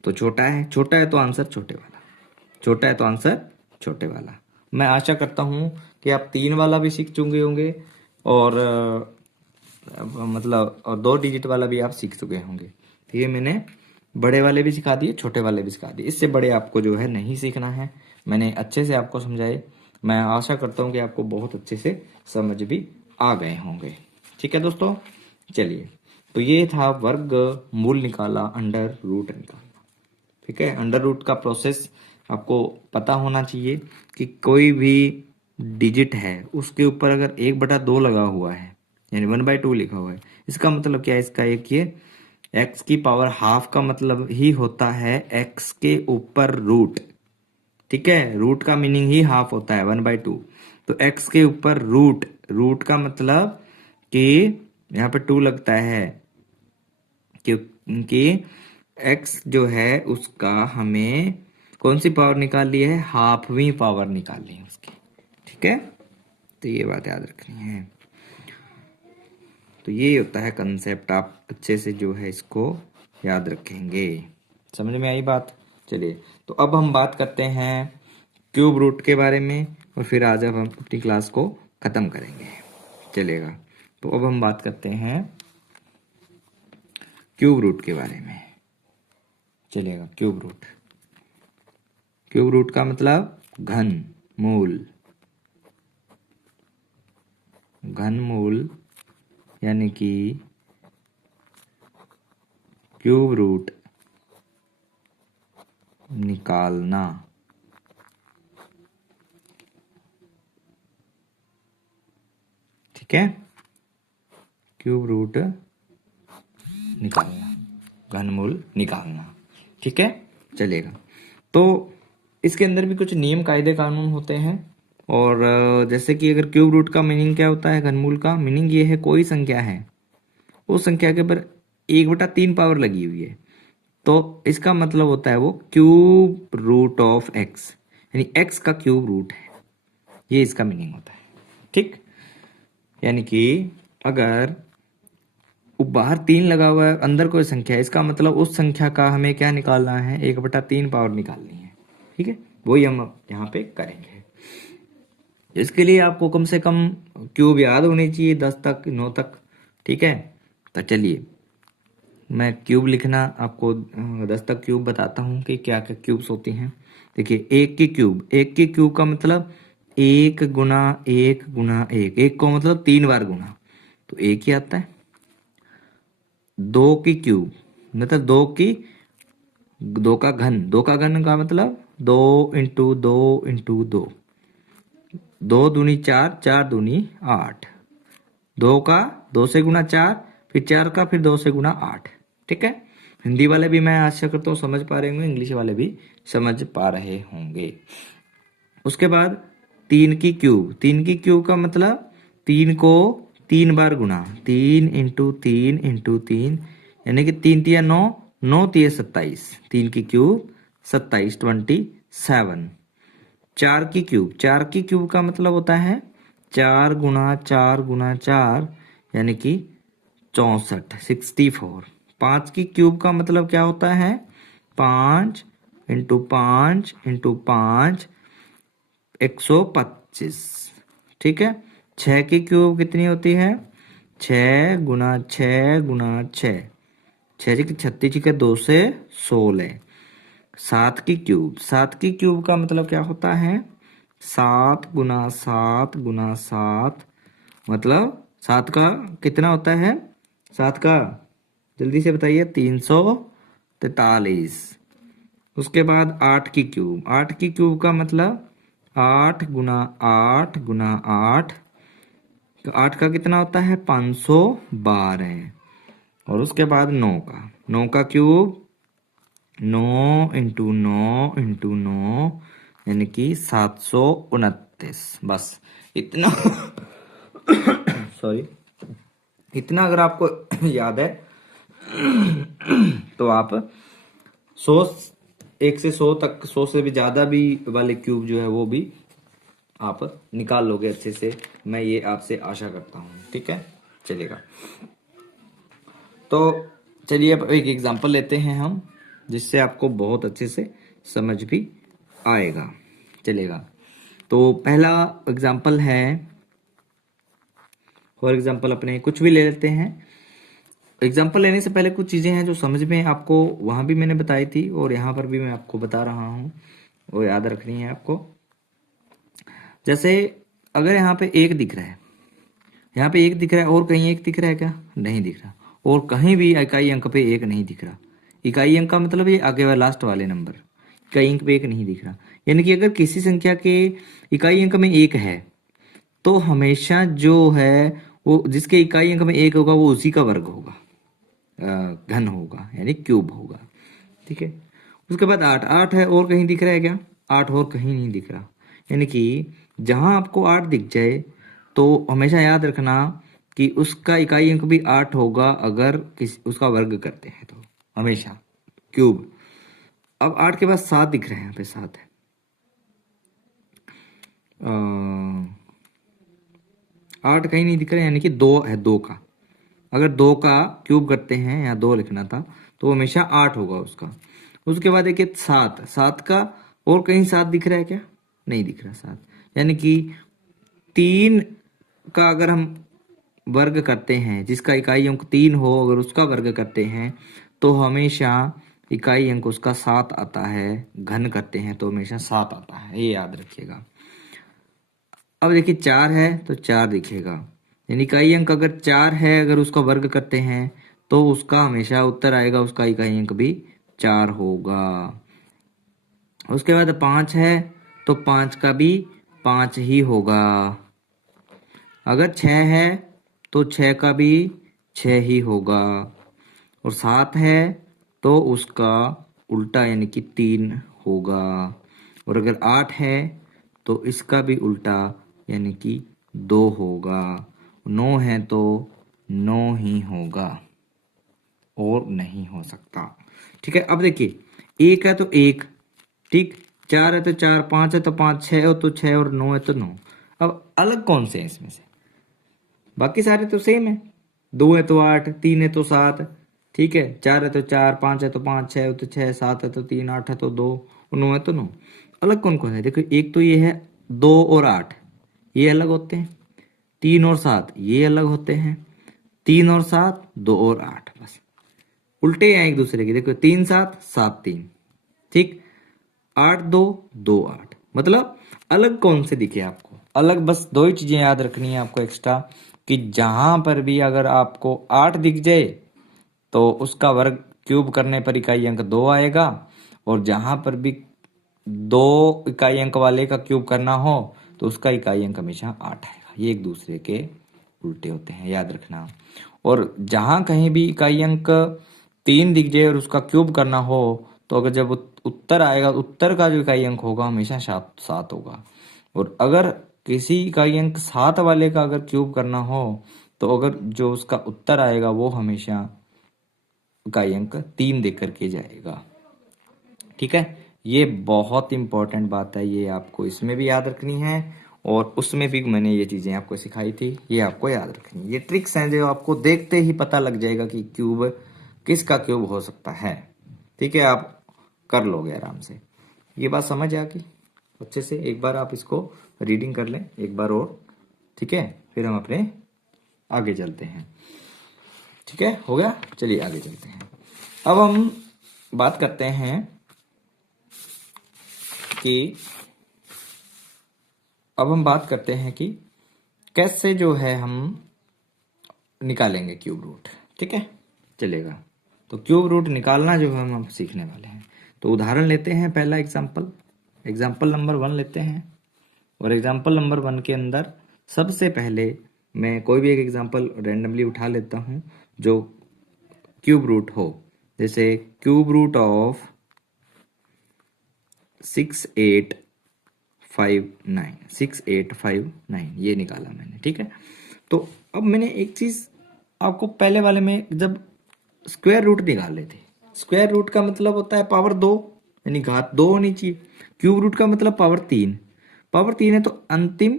तो छोटा है, छोटा है तो आंसर छोटे वाला, छोटा है तो आंसर छोटे वाला। मैं आशा करता हूँ कि आप 3 वाला भी सीख चुके होंगे और मतलब और 2 डिजिट वाला भी आप सीख चुके होंगे। तो ये मैंने बड़े वाले भी सिखा दिए, छोटे वाले भी सिखा दिए, इससे बड़े आपको जो है नहीं सीखना है। मैंने अच्छे से आपको समझाए, मैं आशा करता हूँ कि आपको बहुत अच्छे से समझ भी आ गए होंगे। ठीक है दोस्तों, चलिए, तो ये था वर्ग मूल निकाला, अंडर रूट निकाला। ठीक है, अंडर रूट का प्रोसेस आपको पता होना चाहिए कि कोई भी डिजिट है उसके ऊपर अगर 1/2 लगा हुआ है, यानी 1/2 लिखा हुआ है, इसका मतलब क्या है, इसका एक ये x की पावर हाफ का मतलब ही होता है x के ऊपर रूट। ठीक है, रूट का मीनिंग ही हाफ होता है, 1/2। तो x के ऊपर रूट, रूट का मतलब कि यहाँ पे 2 लगता है, क्योंकि x जो है उसका हमें कौन सी पावर निकालनी है, हाफवी पावर निकालनी है उसकी। ठीक है, तो ये बात याद रखनी है। तो ये होता है कंसेप्ट, आप अच्छे से जो है इसको याद रखेंगे। समझ में आई बात? चलिए, तो अब हम बात करते हैं क्यूब रूट के बारे में, और फिर आज अब हम अपनी क्लास को ख़त्म करेंगे, चलेगा? तो अब हम बात करते हैं क्यूब रूट के बारे में, चलेगा? क्यूब रूट, क्यूब रूट का मतलब घन मूल, घन मूल यानी कि क्यूब रूट निकालना। ठीक है, क्यूब रूट निकालना, घनमूल निकालना। ठीक है, चलेगा? तो इसके अंदर भी कुछ नियम कायदे कानून होते हैं, और जैसे कि अगर क्यूब रूट का मीनिंग क्या होता है, घनमूल का मीनिंग ये है कोई संख्या है, उस संख्या के ऊपर 1/3 पावर लगी हुई है, तो इसका मतलब होता है वो क्यूब रूट ऑफ एक्स, यानी एक्स का क्यूब रूट है, ये इसका मीनिंग होता है। ठीक, यानी कि अगर बाहर 3 लगा हुआ है, अंदर कोई संख्या है, इसका मतलब उस संख्या का हमें क्या निकालना है, 1/3 पावर निकालनी है। ठीक है, वही हम यहाँ पे करेंगे। इसके लिए आपको कम से कम क्यूब याद होनी चाहिए, 10 तक 9 तक। ठीक है, तो चलिए मैं क्यूब लिखना आपको 10 तक क्यूब बताता हूँ कि क्या क्या क्यूब्स होती हैं। देखिए, 1 की क्यूब, 1 की क्यूब का मतलब 1 गुना 1 गुना 1, 1 को मतलब 3 बार गुना, तो 1 ही आता है। 2 की क्यूब मतलब 2 का घन, 2 का घन का मतलब 2 इंटू 2 इंटू 2, 2 दूनी 4, 4 दूनी 8, 2 का 2 से गुना 4, फिर 4 का फिर 2 से गुना 8। ठीक है, हिंदी वाले भी मैं आशा करता हूँ समझ पा रहे होंगे, इंग्लिश वाले भी समझ पा रहे होंगे। उसके बाद 3 की क्यूब, 3 की क्यूब का मतलब 3 को 3 बार गुना, 3 इंटू 3 इंटू 3, यानी कि 3 तिया 9, 9 तिया 27, 3 की क्यूब 27, 27। 4 की क्यूब, 4 की क्यूब का मतलब होता है 4 गुना 4 गुना 4, यानी कि 64, 64। 5 की क्यूब का मतलब क्या होता है, 5 इंटू 5 इंटू 5, 125। ठीक है, 6 की क्यूब कितनी होती है, 6 गुना 6 गुना 6, 6 की 36 के 2 से 16। 7 की क्यूब, 7 की क्यूब का मतलब क्या होता है, 7 गुना 7 गुना 7, मतलब 7 का कितना होता है, 7 का जल्दी से बताइए, 300 43। उसके बाद 8 की क्यूब, 8 की क्यूब का मतलब 8 गुना 8 गुना 8, तो 8 का कितना होता है 512। और उसके बाद 9 का, 9 का क्यूब 9 इंटू 9 इंटू 9 यानी कि 729। बस इतना सॉरी, इतना अगर आपको याद है तो आप 100, 1 से 100 तक, 100 से भी ज्यादा भी वाले क्यूब जो है वो भी आप निकाल लोगे अच्छे से, मैं ये आपसे आशा करता हूँ। ठीक है, चलेगा। तो चलिए अब एक एग्जांपल लेते हैं हम, जिससे आपको बहुत अच्छे से समझ भी आएगा। चलेगा, तो पहला एग्जांपल है, फॉर एग्जांपल अपने कुछ भी ले लेते हैं। एग्जांपल लेने से पहले कुछ चीजें हैं जो समझ में आपको वहां भी मैंने बताई थी और यहाँ पर भी मैं आपको बता रहा हूँ, वो याद रखनी है आपको। जैसे अगर यहाँ पे एक दिख रहा है, यहाँ पे एक दिख रहा है, और कहीं एक दिख रहा है क्या? नहीं दिख रहा। और कहीं भी इकाई अंक पे एक नहीं दिख रहा। इकाई अंक का मतलब ये आगे वाले लास्ट वाले नंबर, इकाई अंक पे एक नहीं दिख रहा। यानी कि अगर किसी संख्या के इकाई अंक में एक है तो हमेशा जो है वो जिसके इकाई अंक में एक होगा वो उसी का वर्ग होगा, घन होगा, यानी क्यूब होगा। ठीक है, उसके बाद 8, 8 है और कहीं दिख रहा है क्या? 8 और कहीं नहीं दिख रहा। यानी कि जहां आपको 8 दिख जाए तो हमेशा याद रखना कि उसका इकाई अंक भी 8 होगा, अगर उसका वर्ग करते हैं तो हमेशा क्यूब। अब 8 के बाद 7 दिख रहे हैं, यहाँ पे 7 है। 8 कहीं नहीं दिख रहा है, यानी कि 2 है, 2 का अगर 2 का क्यूब करते हैं, या 2 लिखना था, तो वो हमेशा 8 होगा उसका। उसके बाद देखिए 7, 7 का और कहीं 7 दिख रहा है क्या? नहीं दिख रहा 7। यानी कि 3 का अगर हम वर्ग करते हैं, जिसका इकाई अंक 3 हो, अगर उसका वर्ग करते हैं तो हमेशा इकाई अंक उसका 7 आता है। घन करते हैं तो हमेशा 7 आता है, ये याद रखिएगा। अब देखिए 4 है तो 4 दिखेगा, यानी इकाई अंक अगर 4 है, अगर उसका वर्ग करते हैं तो उसका हमेशा उत्तर आएगा, उसका इकाई अंक भी 4 होगा। उसके बाद 5 है तो 5 का भी 5 ही होगा। अगर 6 है तो 6 का भी 6 ही होगा। और 7 है तो उसका उल्टा यानी कि 3 होगा। और अगर 8 है तो इसका भी उल्टा यानी कि 2 होगा। 9 है तो 9 ही होगा और नहीं हो सकता। ठीक है, अब देखिए 1 है तो 1, ठीक, 4 है तो 4, 5 है तो 5, 6 है तो 6 और 9 है तो 9। अब अलग कौन से हैं इसमें से? बाकी सारे तो सेम है। 2 है तो 8, 3 है तो 7, ठीक है, 4 है तो 4, 5 है तो 5, 6 है तो 6, 7 है तो 3, 8 है तो 2, 9 है तो 9। अलग कौन कौन है? देखो, एक तो ये है 2 और 8, ये अलग होते हैं। 3 और 7 ये अलग होते हैं। 3 और 7, 2 और 8, बस उल्टे हैं एक दूसरे के। देखो 3 7 7 3, ठीक, 8 2 2 8। मतलब अलग कौन से दिखे आपको? अलग बस दो ही चीजें याद रखनी है आपको एक्स्ट्रा, कि जहां पर भी अगर आपको 8 दिख जाए तो उसका वर्ग क्यूब करने पर इकाई अंक 2 आएगा, और जहां पर भी 2 इकाई अंक वाले का क्यूब करना हो तो उसका इकाई अंक हमेशा 8 आएगा। ये एक दूसरे के उल्टे होते हैं, याद रखना। और जहां कहीं भी इकाई अंक 3 दिख जाए और उसका क्यूब करना हो तो अगर जब उत्तर आएगा, उत्तर का जो इकाई अंक होगा हमेशा 7 होगा। और अगर किसी इकाई अंक 7 वाले का अगर क्यूब करना हो तो अगर जो उसका उत्तर आएगा वो हमेशा इकाई अंक 3 देख करके जाएगा। ठीक है, ये बहुत इंपॉर्टेंट बात है, ये आपको इसमें भी याद रखनी है और उसमें भी मैंने ये चीजें आपको सिखाई थी, ये आपको याद रखनी है। ये ट्रिक्स हैं जो आपको देखते ही पता लग जाएगा कि क्यूब किसका क्यूब हो सकता है। ठीक है, आप कर लोगे आराम से। ये बात समझ आ गई अच्छे से? एक बार आप इसको रीडिंग कर लें एक बार और, ठीक है, फिर हम अपने आगे चलते हैं। ठीक है, हो गया? चलिए आगे चलते हैं। अब हम बात करते हैं कि कैसे जो है हम निकालेंगे क्यूब रूट। ठीक है, चलेगा। तो क्यूब रूट निकालना जो हम अब सीखने वाले हैं। तो उदाहरण लेते हैं, पहला एग्जाम्पल नंबर 1 लेते हैं। और एग्जाम्पल नंबर 1 के अंदर सबसे पहले मैं कोई भी एक एग्जाम्पल रैंडमली उठा लेता हूँ जो क्यूब रूट हो। जैसे क्यूब रूट ऑफ 6859 ये निकाला मैंने, ठीक है। तो अब मैंने एक चीज आपको पहले वाले में जब स्क्वायर रूट निकाले थे, स्क्वायर रूट का मतलब होता है पावर 2, यानी घात 2 होनी चाहिए। क्यूब रूट का मतलब पावर 3, पावर 3 है तो अंतिम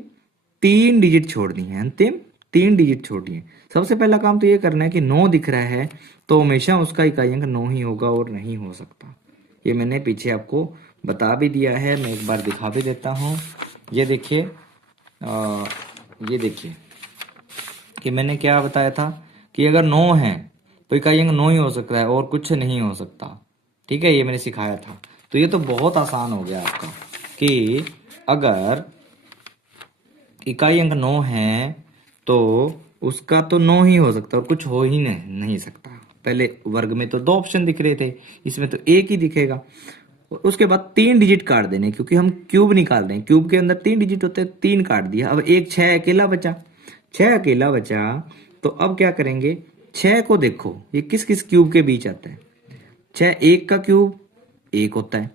3 डिजिट छोड़नी है, अंतिम 3 डिजिट छोड़नी है। सबसे पहला काम तो ये करना है कि 9 दिख रहा है तो हमेशा उसका इकाई अंक 9 ही होगा और नहीं हो सकता। ये मैंने पीछे आपको बता भी दिया है, मैं एक बार दिखा भी देता हूँ। ये देखिए, ये देखिए कि मैंने क्या बताया था कि अगर 9 है तो इकाई अंक 9 ही हो सकता है और कुछ नहीं हो सकता, ठीक है। ये मैंने सिखाया था। तो ये तो बहुत आसान हो गया आपका कि अगर इकाई अंक 9 है तो उसका तो 9 ही हो सकता है और कुछ हो ही नहीं सकता। पहले वर्ग में तो 2 ऑप्शन दिख रहे थे, इसमें तो एक ही दिखेगा। और उसके बाद 3 डिजिट काट देने, क्योंकि हम क्यूब निकाल रहे हैं, क्यूब के अंदर 3 डिजिट होते हैं, 3 काट दिया। अब एक 6 अकेला बचा, 6 अकेला बचा। तो अब क्या करेंगे, 6 को देखो ये किस किस क्यूब के बीच आता है। 6 1 का क्यूब 1 होता है,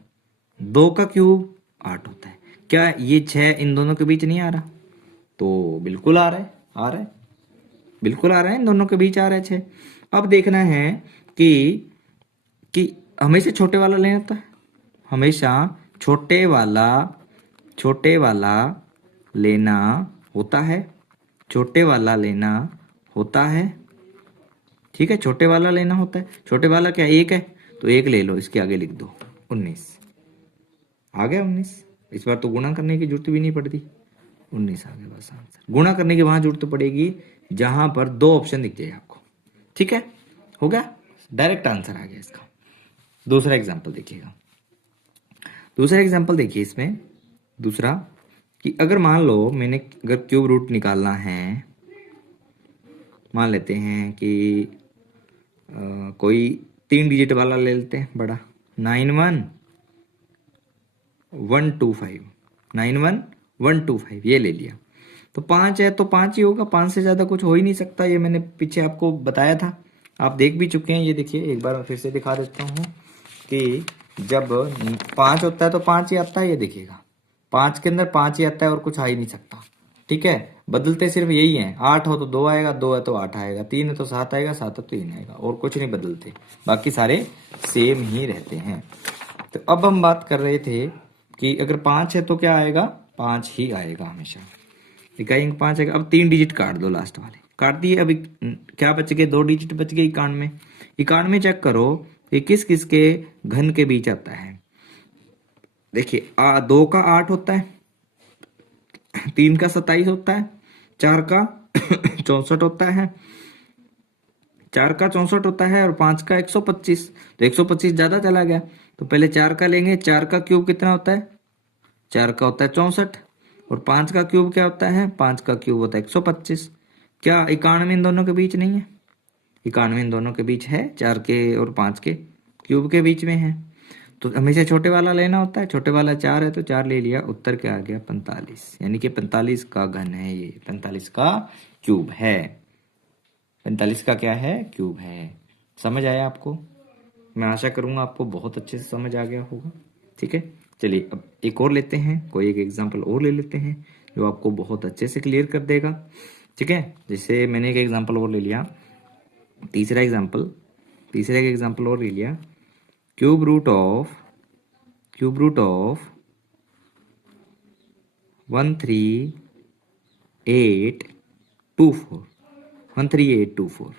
2 का क्यूब 8 होता है। क्या ये 6 इन दोनों के बीच नहीं आ रहा? तो बिल्कुल आ रहा है, आ रहा है, बिल्कुल आ रहा है, इन दोनों के बीच आ रहा है 6। अब देखना है कि हमेशा छोटे वाला लेना होता है, हमेशा छोटे वाला लेना होता है, छोटे वाला लेना होता है, ठीक है। छोटे वाला लेना होता है। छोटे वाला क्या 1 है तो 1 ले लो, इसके आगे लिख दो 19, आ गया 19। इस बार तो गुणा करने की जरूरत भी नहीं पड़ती, 19 आ गया बस आंसर। गुणा करने की वहां जरूरत पड़ेगी जहां पर 2 ऑप्शन दिख जाए आपको, ठीक है। हो गया, डायरेक्ट आंसर आ गया इसका। दूसरा एग्जांपल देखिएगा, दूसरा एग्जांपल देखिए इसमें। दूसरा कि अगर मान लो मैंने अगर क्यूब रूट निकालना है, मान लेते हैं कि कोई 3 डिजिट वाला ले लेते हैं बड़ा, 91125 ये ले लिया। तो 5 है तो 5 ही होगा, 5 से ज्यादा कुछ हो ही नहीं सकता। ये मैंने पीछे आपको बताया था, आप देख भी चुके हैं। ये देखिए, एक बार मैं फिर से दिखा देता हूँ कि जब 5 होता है तो 5 ही आता है। ये देखिएगा, 5 के अंदर 5 ही आता है और कुछ आ ही नहीं सकता, ठीक है। बदलते सिर्फ यही है, 8 हो तो 2 आएगा, 2 है तो 8 आएगा, 3 है तो 7 आएगा, 7 है तो 3 आएगा, और कुछ नहीं बदलते, बाकी सारे सेम ही रहते हैं। तो अब हम बात कर रहे थे कि अगर 5 है तो क्या आएगा, 5 ही आएगा हमेशा, इकाई अंक 5 आएगा। अब 3 डिजिट काट दो, लास्ट वाले काट दिए। अब क्या बच गए, 2 डिजिट बच गए 91। 91 चेक करो ये किस किस के घन के बीच आता है। देखिए 2 का 8 होता है, 3 का 27 होता है, 4 का 64 होता है, 4 का 64 होता है और 5 का 125। तो 125 ज्यादा चला गया, तो पहले 4 का लेंगे। 4 का क्यूब कितना होता है, 4 का होता है 64, और 5 का क्यूब क्या होता है, 5 का क्यूब होता है 125। क्या 91 इन दोनों के बीच नहीं है? 91 इन दोनों के बीच है, 4 के और 5 के क्यूब के बीच में है। तो हमेशा छोटे वाला लेना होता है। छोटे वाला 4 है तो 4 ले लिया, उत्तर क्या आ गया 45, यानी कि 45 का घन है, ये 45 का क्यूब है, 45 का क्या है, क्यूब है। समझ आया आपको? मैं आशा करूंगा आपको बहुत अच्छे से समझ आ गया होगा, ठीक है। चलिए अब एक और लेते हैं, कोई एक एग्जाम्पल और ले लेते हैं जो आपको बहुत अच्छे से क्लियर कर देगा, ठीक है। जैसे मैंने एक एग्जाम्पल और ले लिया, तीसरा एग्जाम्पल और ले लिया। Cube root of 13824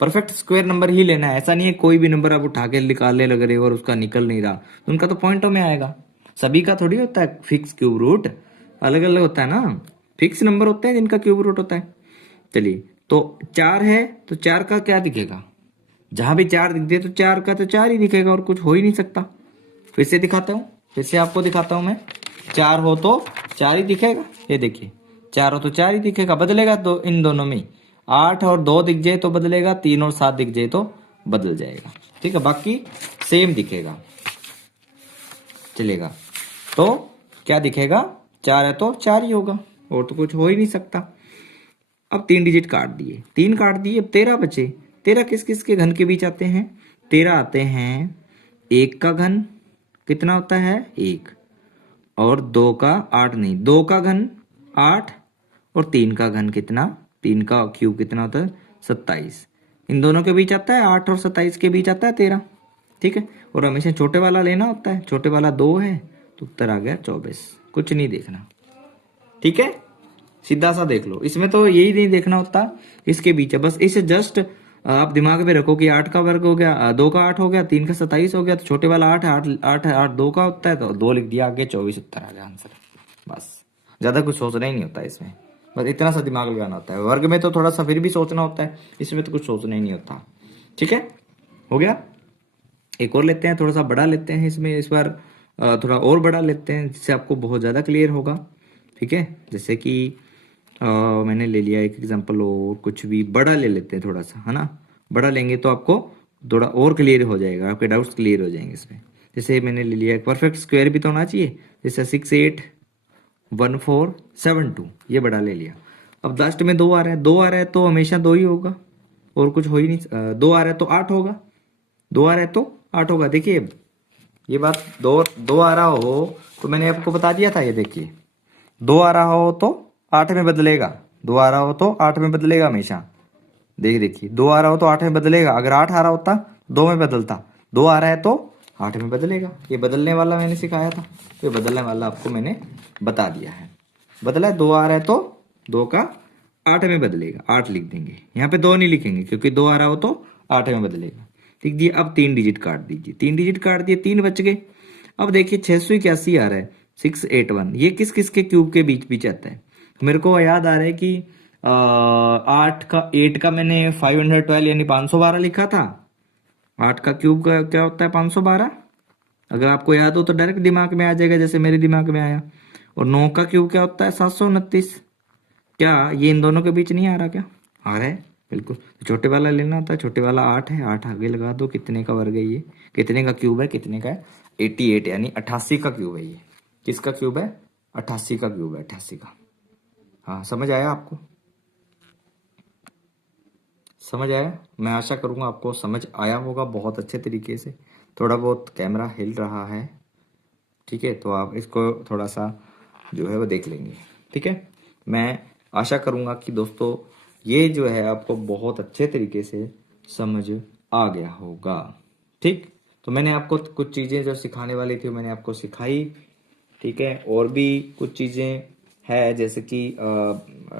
perfect square number ही लेना है। ऐसा नहीं है कोई भी नंबर आप उठा के निकालने लग रहे हो और उसका निकल नहीं रहा, तो उनका तो पॉइंटों में आएगा। सभी का थोड़ी होता है फिक्स क्यूब रूट, अलग अलग होता है ना। फिक्स नंबर होते हैं जिनका क्यूब रूट होता है। चलिए, तो 4 है तो 4 का क्या दिखेगा, जहां भी 4 दिख दे तो 4 का तो 4 ही दिखेगा और कुछ हो ही नहीं सकता। फिर से दिखाता हूं, फिर से आपको दिखाता हूं मैं। 4 हो तो 4 ही दिखेगा, ये देखिए 4 हो तो 4 ही दिखेगा, बदलेगा तो इन दोनों में। 8 और 2 दिख जाए तो बदलेगा, 3 और 7 दिख जाए तो बदल जाएगा। ठीक है, बाकी सेम दिखेगा, चलेगा। तो क्या दिखेगा, 4 है तो 4 ही होगा, और तो कुछ हो ही नहीं सकता। अब 3 डिजिट काट दिए, 3 काट दिए, अब 13 बचे। 13 किस किस के घन के बीच आते हैं? 13 आते हैं 1 का घन, कितना होता है 1, और 2 का 8 नहीं, 2 का घन 8, और 3 का घन कितना, 3 का क्यूब कितना होता है 27। इन दोनों के बीच आता है 8 और 27 के बीच आता है 13, ठीक है। और हमेशा छोटे वाला लेना होता है, छोटे वाला 2 है तो उत्तर आ गया 24, कुछ नहीं देखना, ठीक है। सीधा सा देख लो, इसमें तो यही नहीं देखना होता इसके बीच है, बस इसे जस्ट आप दिमाग में रखो कि 8 का वर्ग हो गया, 2 का 8 हो गया, 3 का 27 हो गया, तो छोटे वाला 8 है, 8 है, 8 2 का होता है तो 2 लिख दिया, आगे 24 उत्तर आ गया आंसर। बस ज्यादा कुछ सोचना ही नहीं होता इसमें, बस इतना सा दिमाग लगाना होता है। वर्ग में तो थोड़ा सा फिर भी सोचना होता है, इसमें तो कुछ सोचना ही नहीं होता, ठीक है। हो गया। एक और लेते हैं, थोड़ा सा बड़ा लेते हैं इसमें, इस बार थोड़ा और बड़ा लेते हैं जिससे आपको बहुत ज़्यादा क्लियर होगा, ठीक है। जैसे कि मैंने ले लिया एक एग्जांपल, और कुछ भी बड़ा ले लेते हैं थोड़ा सा, है ना। बड़ा लेंगे तो आपको थोड़ा और क्लियर हो जाएगा, आपके डाउट्स क्लियर हो जाएंगे इसमें। जैसे मैंने ले लिया एक परफेक्ट स्क्वायर भी तो होना चाहिए, जैसे 6 8 1 4 7 2, ये बड़ा ले लिया। अब लास्ट में 2 आ रहा है, 2 आ रहा है तो हमेशा 2 ही होगा, और कुछ हो ही नहीं। 2 आ रहा है तो 8 होगा, 2 आ रहा है तो 8 होगा। देखिए ये बात, 2 आ रहा हो तो मैंने आपको बता दिया था, ये देखिए 2 आ रहा हो तो 8 में बदलेगा, 2 आ रहा हो तो 8 में बदलेगा हमेशा। देखिए 2 आ रहा हो तो 8 में बदलेगा, अगर 8 आ रहा होता 2 में बदलता, 2 आ रहा है तो 8 में बदलेगा। ये बदलने वाला मैंने सिखाया था, तो ये बदलने वाला आपको मैंने बता दिया है। बदला है, 2 आ रहा है तो 2 का 8 में बदलेगा, 8 लिख देंगे, यहाँ पे 2 नहीं लिखेंगे क्योंकि 2 आ रहा हो तो 8 में बदलेगा, लिख दिए। अब 3 डिजिट काट दीजिए, 3 डिजिट काट दिए, 3 बच गए। अब देखिए 681 आ रहा है, 681, ये किस किस के क्यूब के बीच बीच आता है? मेरे को याद आ रहा है कि 8 का मैंने 512 यानी 512 लिखा था। 8 का क्यूब का क्या होता है 512, अगर आपको याद हो तो डायरेक्ट दिमाग में आ जाएगा, जैसे मेरे दिमाग में आया। और 9 का क्यूब क्या होता है 729, क्या ये इन दोनों के बीच नहीं आ रहा? क्या आ रहा है, बिल्कुल। तो छोटे वाला लेना होता है, छोटे वाला 8 है, 8 आगे लगा दो, कितने का वर्ग है ये, कितने का क्यूब है, कितने का है 88 यानी 88 का क्यूब है ये। किसका क्यूब है? 88 का क्यूब है, 88 का। हाँ समझ आया आपको? समझ आया? मैं आशा करूंगा आपको समझ आया होगा बहुत अच्छे तरीके से। थोड़ा बहुत कैमरा हिल रहा है, ठीक है, तो आप इसको थोड़ा सा जो है वो देख लेंगे, ठीक है। मैं आशा करूंगा कि दोस्तों ये जो है आपको बहुत अच्छे तरीके से समझ आ गया होगा, ठीक। तो मैंने आपको कुछ चीज़ें जो सिखाने वाली थी मैंने आपको सिखाई, ठीक है। और भी कुछ चीज़ें है जैसे कि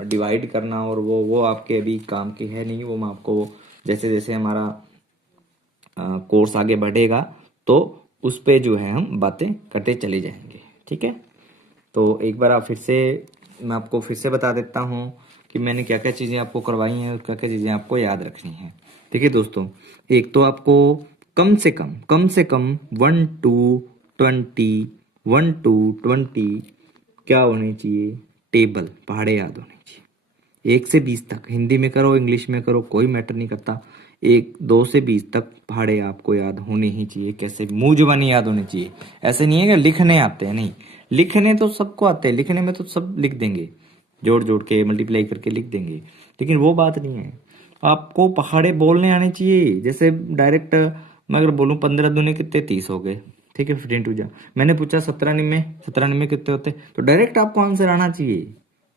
डिवाइड करना, और वो आपके अभी काम की है नहीं, वो मैं आपको जैसे जैसे हमारा कोर्स आगे बढ़ेगा तो उस पे जो है हम बातें करते चले जाएंगे, ठीक है। तो एक बार आप फिर से, मैं आपको फिर से बता देता हूँ कि मैंने क्या क्या चीज़ें आपको करवाई हैं और क्या क्या चीज़ें आपको याद रखनी है। देखिए दोस्तों, एक तो आपको कम से कम 1 to 20 1 to 20 क्या होनी चाहिए, टेबल पहाड़े याद होनी चाहिए। 1 से 20 तक, हिंदी में करो इंग्लिश में करो कोई मैटर नहीं करता, 2 से 20 तक पहाड़े आपको याद होने ही चाहिए। कैसे? मुंह जुबानी याद होनी चाहिए। ऐसे नहीं है कि लिखने आते हैं, नहीं, लिखने तो सबको आते हैं, लिखने में तो सब लिख देंगे, जोड़ जोड़ के मल्टीप्लाई करके लिख देंगे, लेकिन वो बात नहीं है। आपको पहाड़े बोलने आने चाहिए। जैसे डायरेक्ट मैं अगर बोलूँ 15 दूनी कितने 30 हो गए, ठीक है, 15 जा। मैंने पूछा 17 निम्मे कितने होते, तो डायरेक्ट आपको आंसर आना चाहिए।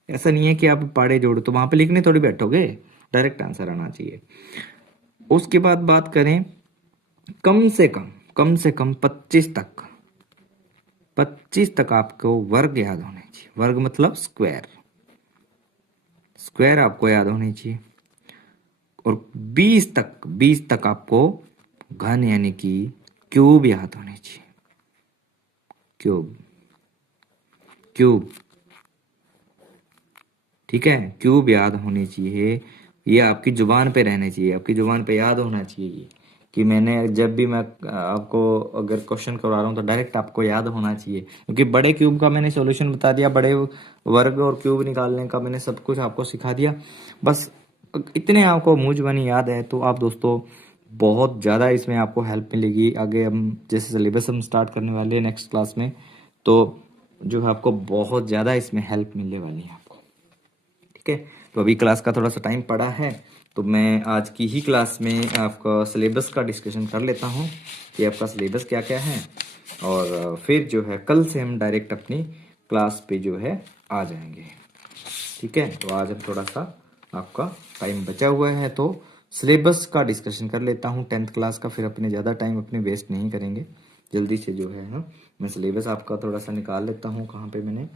ऐसा नहीं है कि आप पहाड़े जोड़ो तो वहां पे लिखने थोड़ी बैठोगे, डायरेक्ट आंसर आना चाहिए। उसके बाद बात करें कम से कम 25 तक आपको वर्ग याद होने चाहिए। वर्ग मतलब स्क्वायर, स्क्वायर आपको याद होने चाहिए। और 20 तक आपको घन यानी कि क्यूब याद होने चाहिए। क्यूब, क्यूब, ठीक है, क्यूब याद होने चाहिए। ये आपकी जुबान पे रहने चाहिए, आपकी जुबान पे याद होना चाहिए कि मैंने जब भी मैं आपको अगर क्वेश्चन करवा रहा हूँ तो डायरेक्ट आपको याद होना चाहिए, क्योंकि बड़े क्यूब का मैंने सॉल्यूशन बता दिया, बड़े वर्ग और क्यूब निकालने का मैंने सब कुछ आपको सिखा दिया। बस इतने आपको मुंह जुबानी याद है तो आप दोस्तों बहुत ज़्यादा इसमें आपको हेल्प मिलेगी। आगे हम जैसे सिलेबस हम स्टार्ट करने वाले हैं नेक्स्ट क्लास में, तो जो है आपको बहुत ज़्यादा इसमें हेल्प मिलने वाली है आपको। ठीक है, तो अभी क्लास का थोड़ा सा टाइम पड़ा है, तो मैं आज की ही क्लास में आपका सिलेबस का डिस्कशन कर लेता हूँ कि आपका सिलेबस क्या क्या है, और फिर जो है कल से हम डायरेक्ट अपनी क्लास पे जो है आ जाएंगे। ठीक है, तो आज हम थोड़ा सा आपका टाइम बचा हुआ है तो सिलेबस का डिस्कशन कर लेता हूँ 10th क्लास का, फिर अपने ज़्यादा टाइम अपने वेस्ट नहीं करेंगे, जल्दी से जो है ना मैं सिलेबस आपका थोड़ा सा निकाल लेता हूँ कहाँ पे मैंने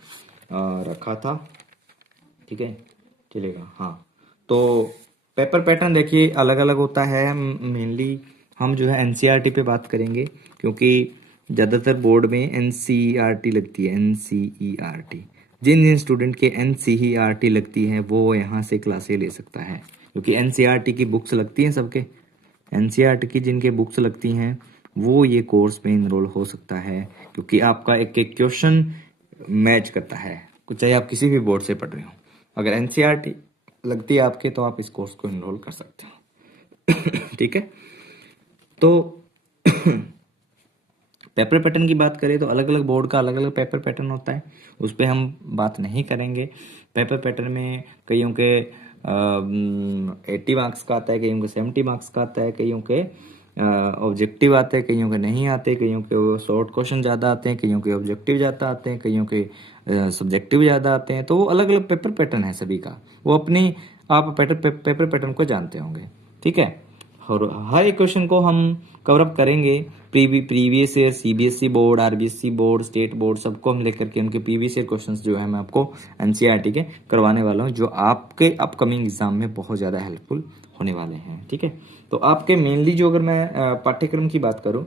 रखा था। ठीक है, चलेगा। हाँ, तो पेपर पैटर्न देखिए अलग अलग होता है। मेनली हम जो है एनसीईआरटी पे बात करेंगे, क्योंकि ज़्यादातर बोर्ड में एनसीईआरटी लगती है, एनसीईआरटी। जिन जिन स्टूडेंट के एनसीईआरटी लगती है वो यहाँ से क्लासें ले सकता है, क्योंकि एनसीईआरटी की बुक्स लगती हैं सबके। एनसीईआरटी की जिनके बुक्स लगती हैं वो ये कोर्स में इनरोल हो सकता है, क्योंकि आपका एक एक क्वेश्चन मैच करता है, चाहे आप किसी भी बोर्ड से पढ़ रहे हो। अगर एनसीईआरटी लगती है आपके तो आप इस कोर्स को इनरोल कर सकते हो। ठीक है, तो पेपर पैटर्न की बात करें तो अलग अलग बोर्ड का अलग अलग पेपर पैटर्न होता है, उस पर हम बात नहीं करेंगे। पेपर पैटर्न में कईयों के 80 मार्क्स का आता है, कईयों के 70 मार्क्स का आता है, कईयों के ऑब्जेक्टिव आते हैं, कईयों के नहीं आते, कईयों के शॉर्ट क्वेश्चन ज़्यादा आते हैं, कईयों के ऑब्जेक्टिव ज़्यादा आते हैं, कईयों के सब्जेक्टिव ज़्यादा आते हैं। तो वो अलग अलग पेपर पैटर्न है सभी का, वो अपनी आप पेपर पैटर्न को जानते होंगे। ठीक है, और हर एक क्वेश्चन को हम कवर अप करेंगे। Previous year CBSE board, RBSE board, state board, सबको हम लेकर के उनके प्रीवियस ईयर क्वेश्चंस जो है मैं आपको एनसीईआरटी के करवाने वाला हूं, जो आपके अपकमिंग एग्जाम में बहुत ज़्यादा हेल्पफुल होने वाले हैं। ठीक है, तो आपके मेनली जो अगर मैं पाठ्यक्रम की बात करूँ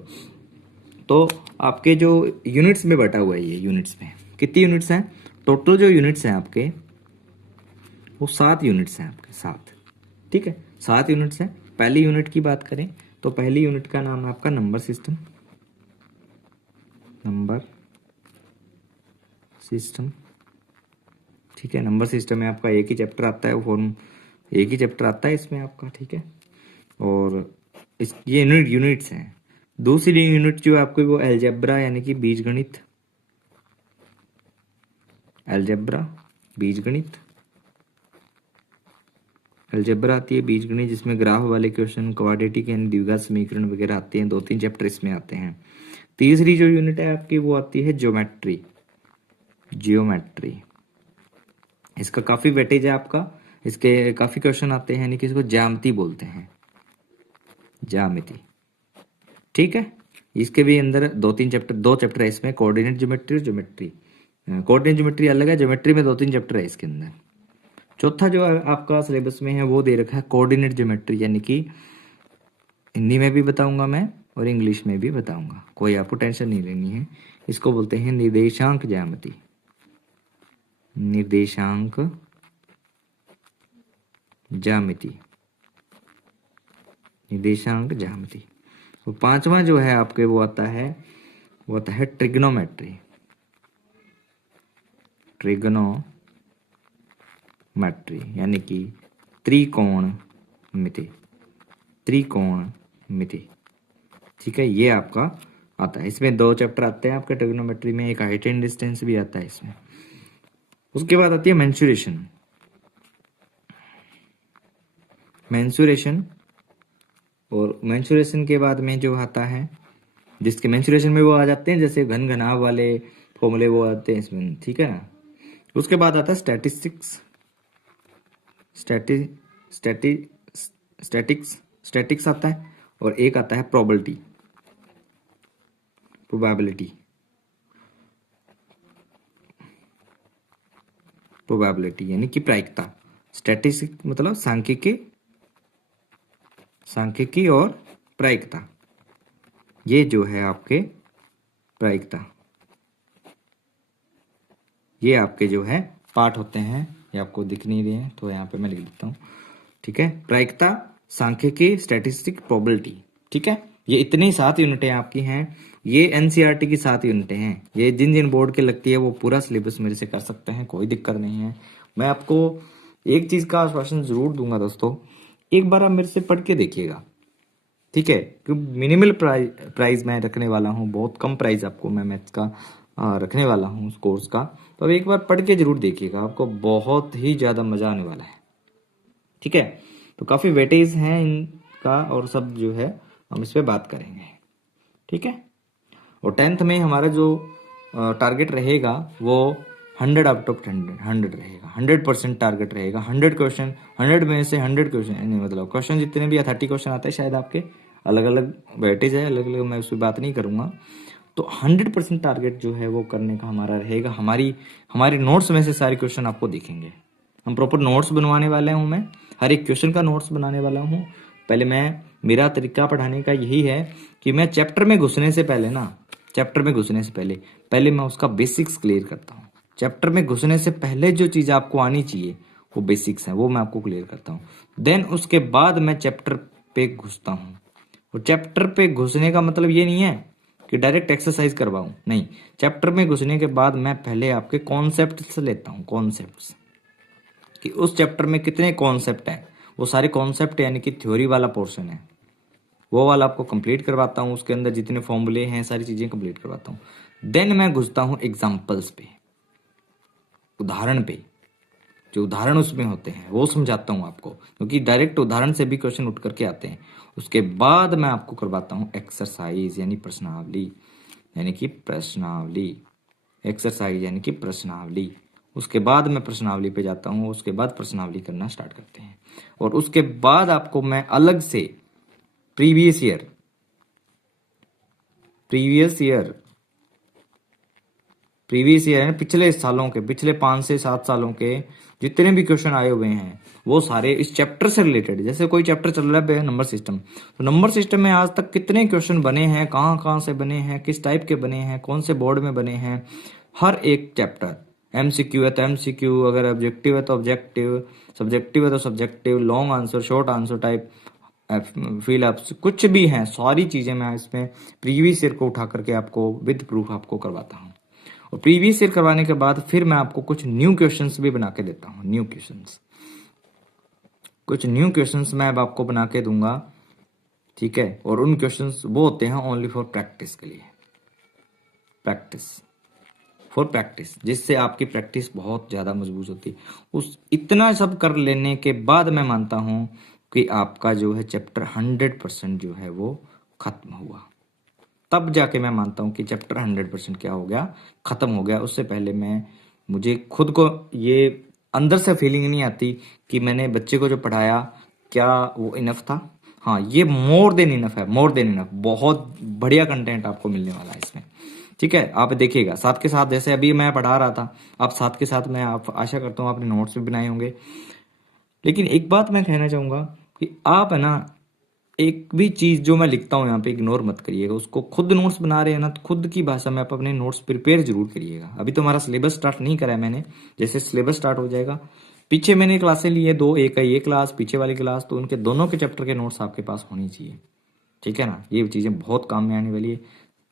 तो आपके जो यूनिट्स में बटा हुआ है, ये यूनिट्स में कितनी यूनिट्स हैं टोटल? जो यूनिट्स हैं आपके वो 7 यूनिट्स हैं आपके, 7। ठीक है, 7 यूनिट्स हैं। पहली यूनिट की बात करें तो पहली यूनिट का नाम है आपका नंबर सिस्टम। नंबर सिस्टम, ठीक है, नंबर सिस्टम में आपका एक ही चैप्टर आता है, वो फॉर्म एक ही चैप्टर आता है इसमें आपका। ठीक है, और इस ये यूनिट्स हैं। दूसरी यूनिट जो है आपको वो अलजेब्रा यानी कि बीजगणित, अलजेब्रा बीजगणित, अलजेब्रा आती है बीजगणित, जिसमें ग्राफ वाले क्वेश्चन, क्वाड्रेटिक यानी द्विघात समीकरण वगैरह आते हैं। 2-3 चैप्टर इसमें आते हैं। तीसरी जो यूनिट है आपकी वो आती है ज्योमेट्री, जियोमेट्री। इसका काफी वेटेज है आपका, इसके काफी क्वेश्चन आते हैं, यानी कि इसको ज्यामिति बोलते हैं, ज्यामिति। ठीक है, इसके भी अंदर 2-3 चैप्टर, 2 चैप्टर है इसमें, कोऑर्डिनेट ज्योमेट्री और ज्योमेट्री। कोऑर्डिनेट ज्योमेट्री अलग है, ज्योमेट्री में 2-3 चैप्टर है इसके अंदर। चौथा जो आपका सिलेबस में है वो दे रखा है कोऑर्डिनेट ज्योमेट्री, यानी कि हिंदी में भी बताऊंगा मैं और इंग्लिश में भी बताऊंगा, कोई आपको टेंशन नहीं लेनी है। इसको बोलते हैं निर्देशांक ज्यामिति, निर्देशांक ज्यामिति, निर्देशांक ज्यामिति। तो 5वां जो है आपके वो आता है ट्रिग्नोमेट्री, ट्रिग्नोमेट्री यानी कि त्रिकोणमिति, त्रिकोणमिति। ठीक है, ये आपका आता है। इसमें 2 चैप्टर आते हैं आपके ट्रिग्नोमेट्री में, एक हाइट एंड डिस्टेंस भी आता है इसमें। उसके बाद आती है मेंसुरेशन, मेंसुरेशन। और मेंसुरेशन के बाद में जो आता है, जिसके मेंसुरेशन में वो आ जाते हैं जैसे घन घनाभ वाले फॉर्मूले वो आते हैं इसमें। ठीक है ना, उसके बाद आता है स्टैटिस्टिक्स, स्टैटिक्स आता है, और एक आता है प्रोबेबिलिटी, प्रोबेबिलिटी यानी कि प्रायिकता। स्टैटिस्टिक्स मतलब सांख्यिकी और प्रायिकता, ये जो है आपके प्रायिकता, ये आपके जो है पार्ट होते हैं। ये आपको दिख नहीं रहे हैं तो यहाँ पे मैं लिख देता हूँ। ठीक है, प्रायिकता, सांख्यिकी, स्टैटिस्टिक, प्रोबेबिलिटी। ठीक है, ये इतनी 7 यूनिटें आपकी हैं। ये एनसीईआरटी की 7 यूनिटें हैं। ये जिन जिन बोर्ड के लगती है वो पूरा सिलेबस मेरे से कर सकते हैं, कोई दिक्कत नहीं है। मैं आपको एक चीज का आश्वासन जरूर दूंगा दोस्तों, एक बार आप मेरे से पढ़ के देखिएगा, ठीक है, क्योंकि मिनिमल प्राइस मैं रखने वाला हूँ, बहुत कम प्राइस आपको मैं मैथ्स का रखने वाला हूँ उस कोर्स का। तो अब एक बार पढ़ के जरूर देखिएगा, आपको बहुत ही ज़्यादा मज़ा आने वाला है। ठीक है, तो काफ़ी वेटेज हैं इनका और सब जो है हम इस पर बात करेंगे। ठीक है, और 10th में हमारा जो टारगेट रहेगा वो 100 आउट ऑफ 100 रहेगा, 100% टारगेट रहेगा। 100 क्वेश्चन, 100 में से 100 क्वेश्चन, नहीं मतलब क्वेश्चन जितने भी 30 क्वेश्चन आते हैं शायद आपके, अलग अलग वेटेज है, अलग अलग, मैं उस पर बात नहीं करूँगा। तो 100% टारगेट जो है वो करने का हमारा रहेगा। हमारी नोट्स में से सारे क्वेश्चन आपको दिखेंगे। हम प्रॉपर नोट्स बनवाने वाले हूँ, मैं हर एक क्वेश्चन का नोट्स बनाने वाला हूँ। पहले मेरा तरीका पढ़ाने का यही है कि मैं चैप्टर में घुसने से पहले ना, चैप्टर में घुसने से पहले मैं उसका बेसिक्स क्लियर करता हूँ। चैप्टर में घुसने से पहले जो चीज़ आपको आनी चाहिए वो बेसिक्स है, वो मैं आपको क्लियर करता हूँ। देन उसके बाद मैं चैप्टर पे घुसता हूँ। और चैप्टर पे घुसने का मतलब ये नहीं है कि डायरेक्ट एक्सरसाइज करवाऊँ, नहीं। चैप्टर में घुसने के बाद मैं पहले आपके कॉन्सेप्ट लेता हूँ, कॉन्सेप्ट कि उस चैप्टर में कितने कॉन्सेप्ट हैं, वो सारे कॉन्सेप्ट यानी कि थ्योरी वाला पोर्शन है वो वाला आपको कंप्लीट करवाता हूँ। उसके अंदर जितने फॉर्मूले हैं सारी चीज़ें कंप्लीट करवाता हूँ। देन मैं घुसता हूँ एग्जाम्पल्स पे, उदाहरण पे। जो उदाहरण उसमें होते हैं वो समझाता हूँ आपको, क्योंकि डायरेक्ट उदाहरण से भी क्वेश्चन उठ करके आते हैं। उसके बाद मैं आपको करवाता हूँ एक्सरसाइज यानी प्रश्नावली, यानी कि प्रश्नावली, एक्सरसाइज यानी कि प्रश्नावली। उसके बाद मैं प्रश्नावली पे जाता हूँ, उसके बाद प्रश्नावली करना स्टार्ट करते हैं। और उसके बाद आपको मैं अलग से प्रीवियस ईयर प्रीवियस ईयर है, पिछले सालों के, पिछले 5 से 7 सालों के जितने भी क्वेश्चन आए हुए हैं वो सारे इस चैप्टर से रिलेटेड। जैसे कोई चैप्टर चल रहा है नंबर सिस्टम, तो नंबर सिस्टम में आज तक कितने क्वेश्चन बने हैं, कहाँ कहाँ से बने हैं, किस टाइप के बने हैं, कौन से बोर्ड में बने हैं, हर एक चैप्टर। एमसीक्यू है तो एमसीक्यू, अगर ऑब्जेक्टिव है तो ऑब्जेक्टिव, सब्जेक्टिव है तो subjective, long answer, short answer type, fill ups, कुछ भी हैं, सारी चीज़ें मैं इसमें प्रीवियस ईयर को उठा करके आपको विद प्रूफ आपको करवाता हूँ। और प्रीवियस ईयर करवाने के बाद फिर मैं आपको कुछ न्यू क्वेश्चंस भी बना के देता हूँ। कुछ न्यू क्वेश्चंस मैं अब आपको बना के दूंगा। ठीक है, और उन क्वेश्चंस वो होते हैं ओनली फॉर प्रैक्टिस के लिए, प्रैक्टिस, जिससे आपकी प्रैक्टिस बहुत ज़्यादा मजबूत होती है। उस इतना सब कर लेने के बाद मैं मानता हूँ कि आपका जो है चैप्टर 100% जो है वो खत्म हुआ। तब जाके मैं मानता हूँ कि चैप्टर 100% क्या हो गया, खत्म हो गया। उससे पहले मुझे खुद को ये अंदर से फीलिंग नहीं आती कि मैंने बच्चे को जो पढ़ाया क्या वो इनफ था। हाँ, ये मोर देन इनफ है, मोर देन इनफ। बहुत बढ़िया कंटेंट आपको मिलने वाला है इसमें। ठीक है, आप देखिएगा साथ के साथ, जैसे अभी मैं पढ़ा रहा था, आप साथ के साथ, मैं आप आशा करता हूँ आपने नोट्स भी बनाए होंगे। लेकिन एक बात मैं कहना चाहूँगा कि आप है ना, एक भी चीज़ जो मैं लिखता हूँ यहाँ पे इग्नोर मत करिएगा उसको। खुद नोट्स बना रहे हैं ना, तो खुद की भाषा में आप अपने नोट्स प्रिपेयर जरूर करिएगा। अभी तो हमारा सिलेबस स्टार्ट नहीं करा है मैंने, जैसे सिलेबस स्टार्ट हो जाएगा, पीछे मैंने क्लासें ली है दो, एक है ये क्लास, पीछे वाली क्लास, तो उनके दोनों के चैप्टर के नोट्स आपके पास होनी चाहिए। ठीक है ना, ये चीज़ें बहुत काम में आने वाली है।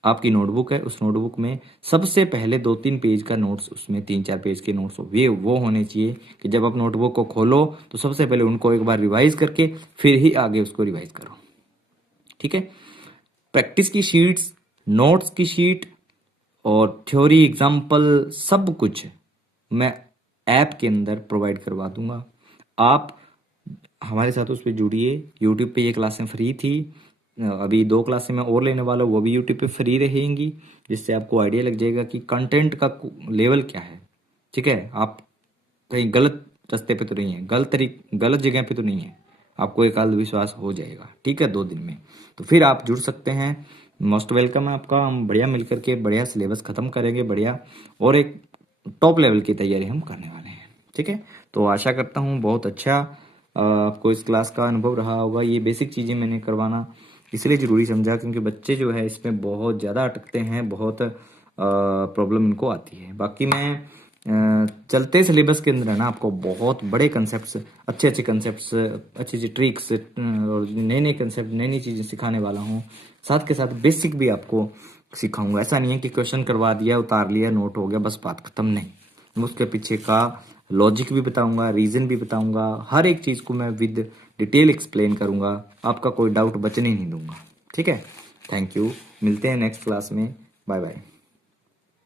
आपकी नोटबुक है, उस नोटबुक में सबसे पहले 2-3 पेज का नोट्स, उसमें 3-4 पेज के नोट्स वो होने चाहिए कि जब आप नोटबुक को खोलो तो सबसे पहले उनको एक बार रिवाइज करके फिर ही आगे उसको रिवाइज करो। ठीक है, प्रैक्टिस की शीट्स, नोट्स की शीट और थ्योरी एग्जाम्पल सब कुछ मैं ऐप के अंदर प्रोवाइड करवा दूंगा। आप हमारे साथ उस पर जुड़िए। यूट्यूब पे ये क्लासें फ्री थी, अभी 2 क्लासें मैं और लेने वाला हूँ, वो भी यूट्यूब पे फ्री रहेंगी, जिससे आपको आइडिया लग जाएगा कि कंटेंट का लेवल क्या है। ठीक है, आप कहीं गलत रास्ते पे तो नहीं है, गलत जगह पे तो नहीं है, आपको एक विश्वास हो जाएगा। ठीक है, 2 दिन में तो फिर आप जुड़ सकते हैं। मोस्ट वेलकम है आपका। हम बढ़िया मिल करके बढ़िया सिलेबस खत्म करेंगे, बढ़िया, और एक टॉप लेवल की तैयारी हम करने वाले हैं। ठीक है, तो आशा करता हूँ बहुत अच्छा आपको इस क्लास का अनुभव रहा होगा। ये बेसिक चीज़ें मैंने करवाना इसलिए ज़रूरी समझा क्योंकि बच्चे जो है इसमें बहुत ज़्यादा अटकते हैं, बहुत प्रॉब्लम इनको आती है। बाकी मैं चलते सिलेबस के अंदर है ना, आपको बहुत बड़े कंसेप्ट्स, अच्छे कंसेप्ट्स, अच्छी ट्रिक्स और नए कंसेप्ट, नई चीज़ें सिखाने वाला हूँ। साथ के साथ बेसिक भी आपको सिखाऊंगा। ऐसा नहीं है कि क्वेश्चन करवा दिया, उतार लिया, नोट हो गया, बस बात खत्म, नहीं। उसके पीछे का लॉजिक भी बताऊंगा, रीजन भी बताऊंगा, हर एक चीज़ को मैं विद डिटेल एक्सप्लेन करूंगा, आपका कोई डाउट बचने नहीं दूंगा। ठीक है, थैंक यू, मिलते हैं नेक्स्ट क्लास में, बाय बाय।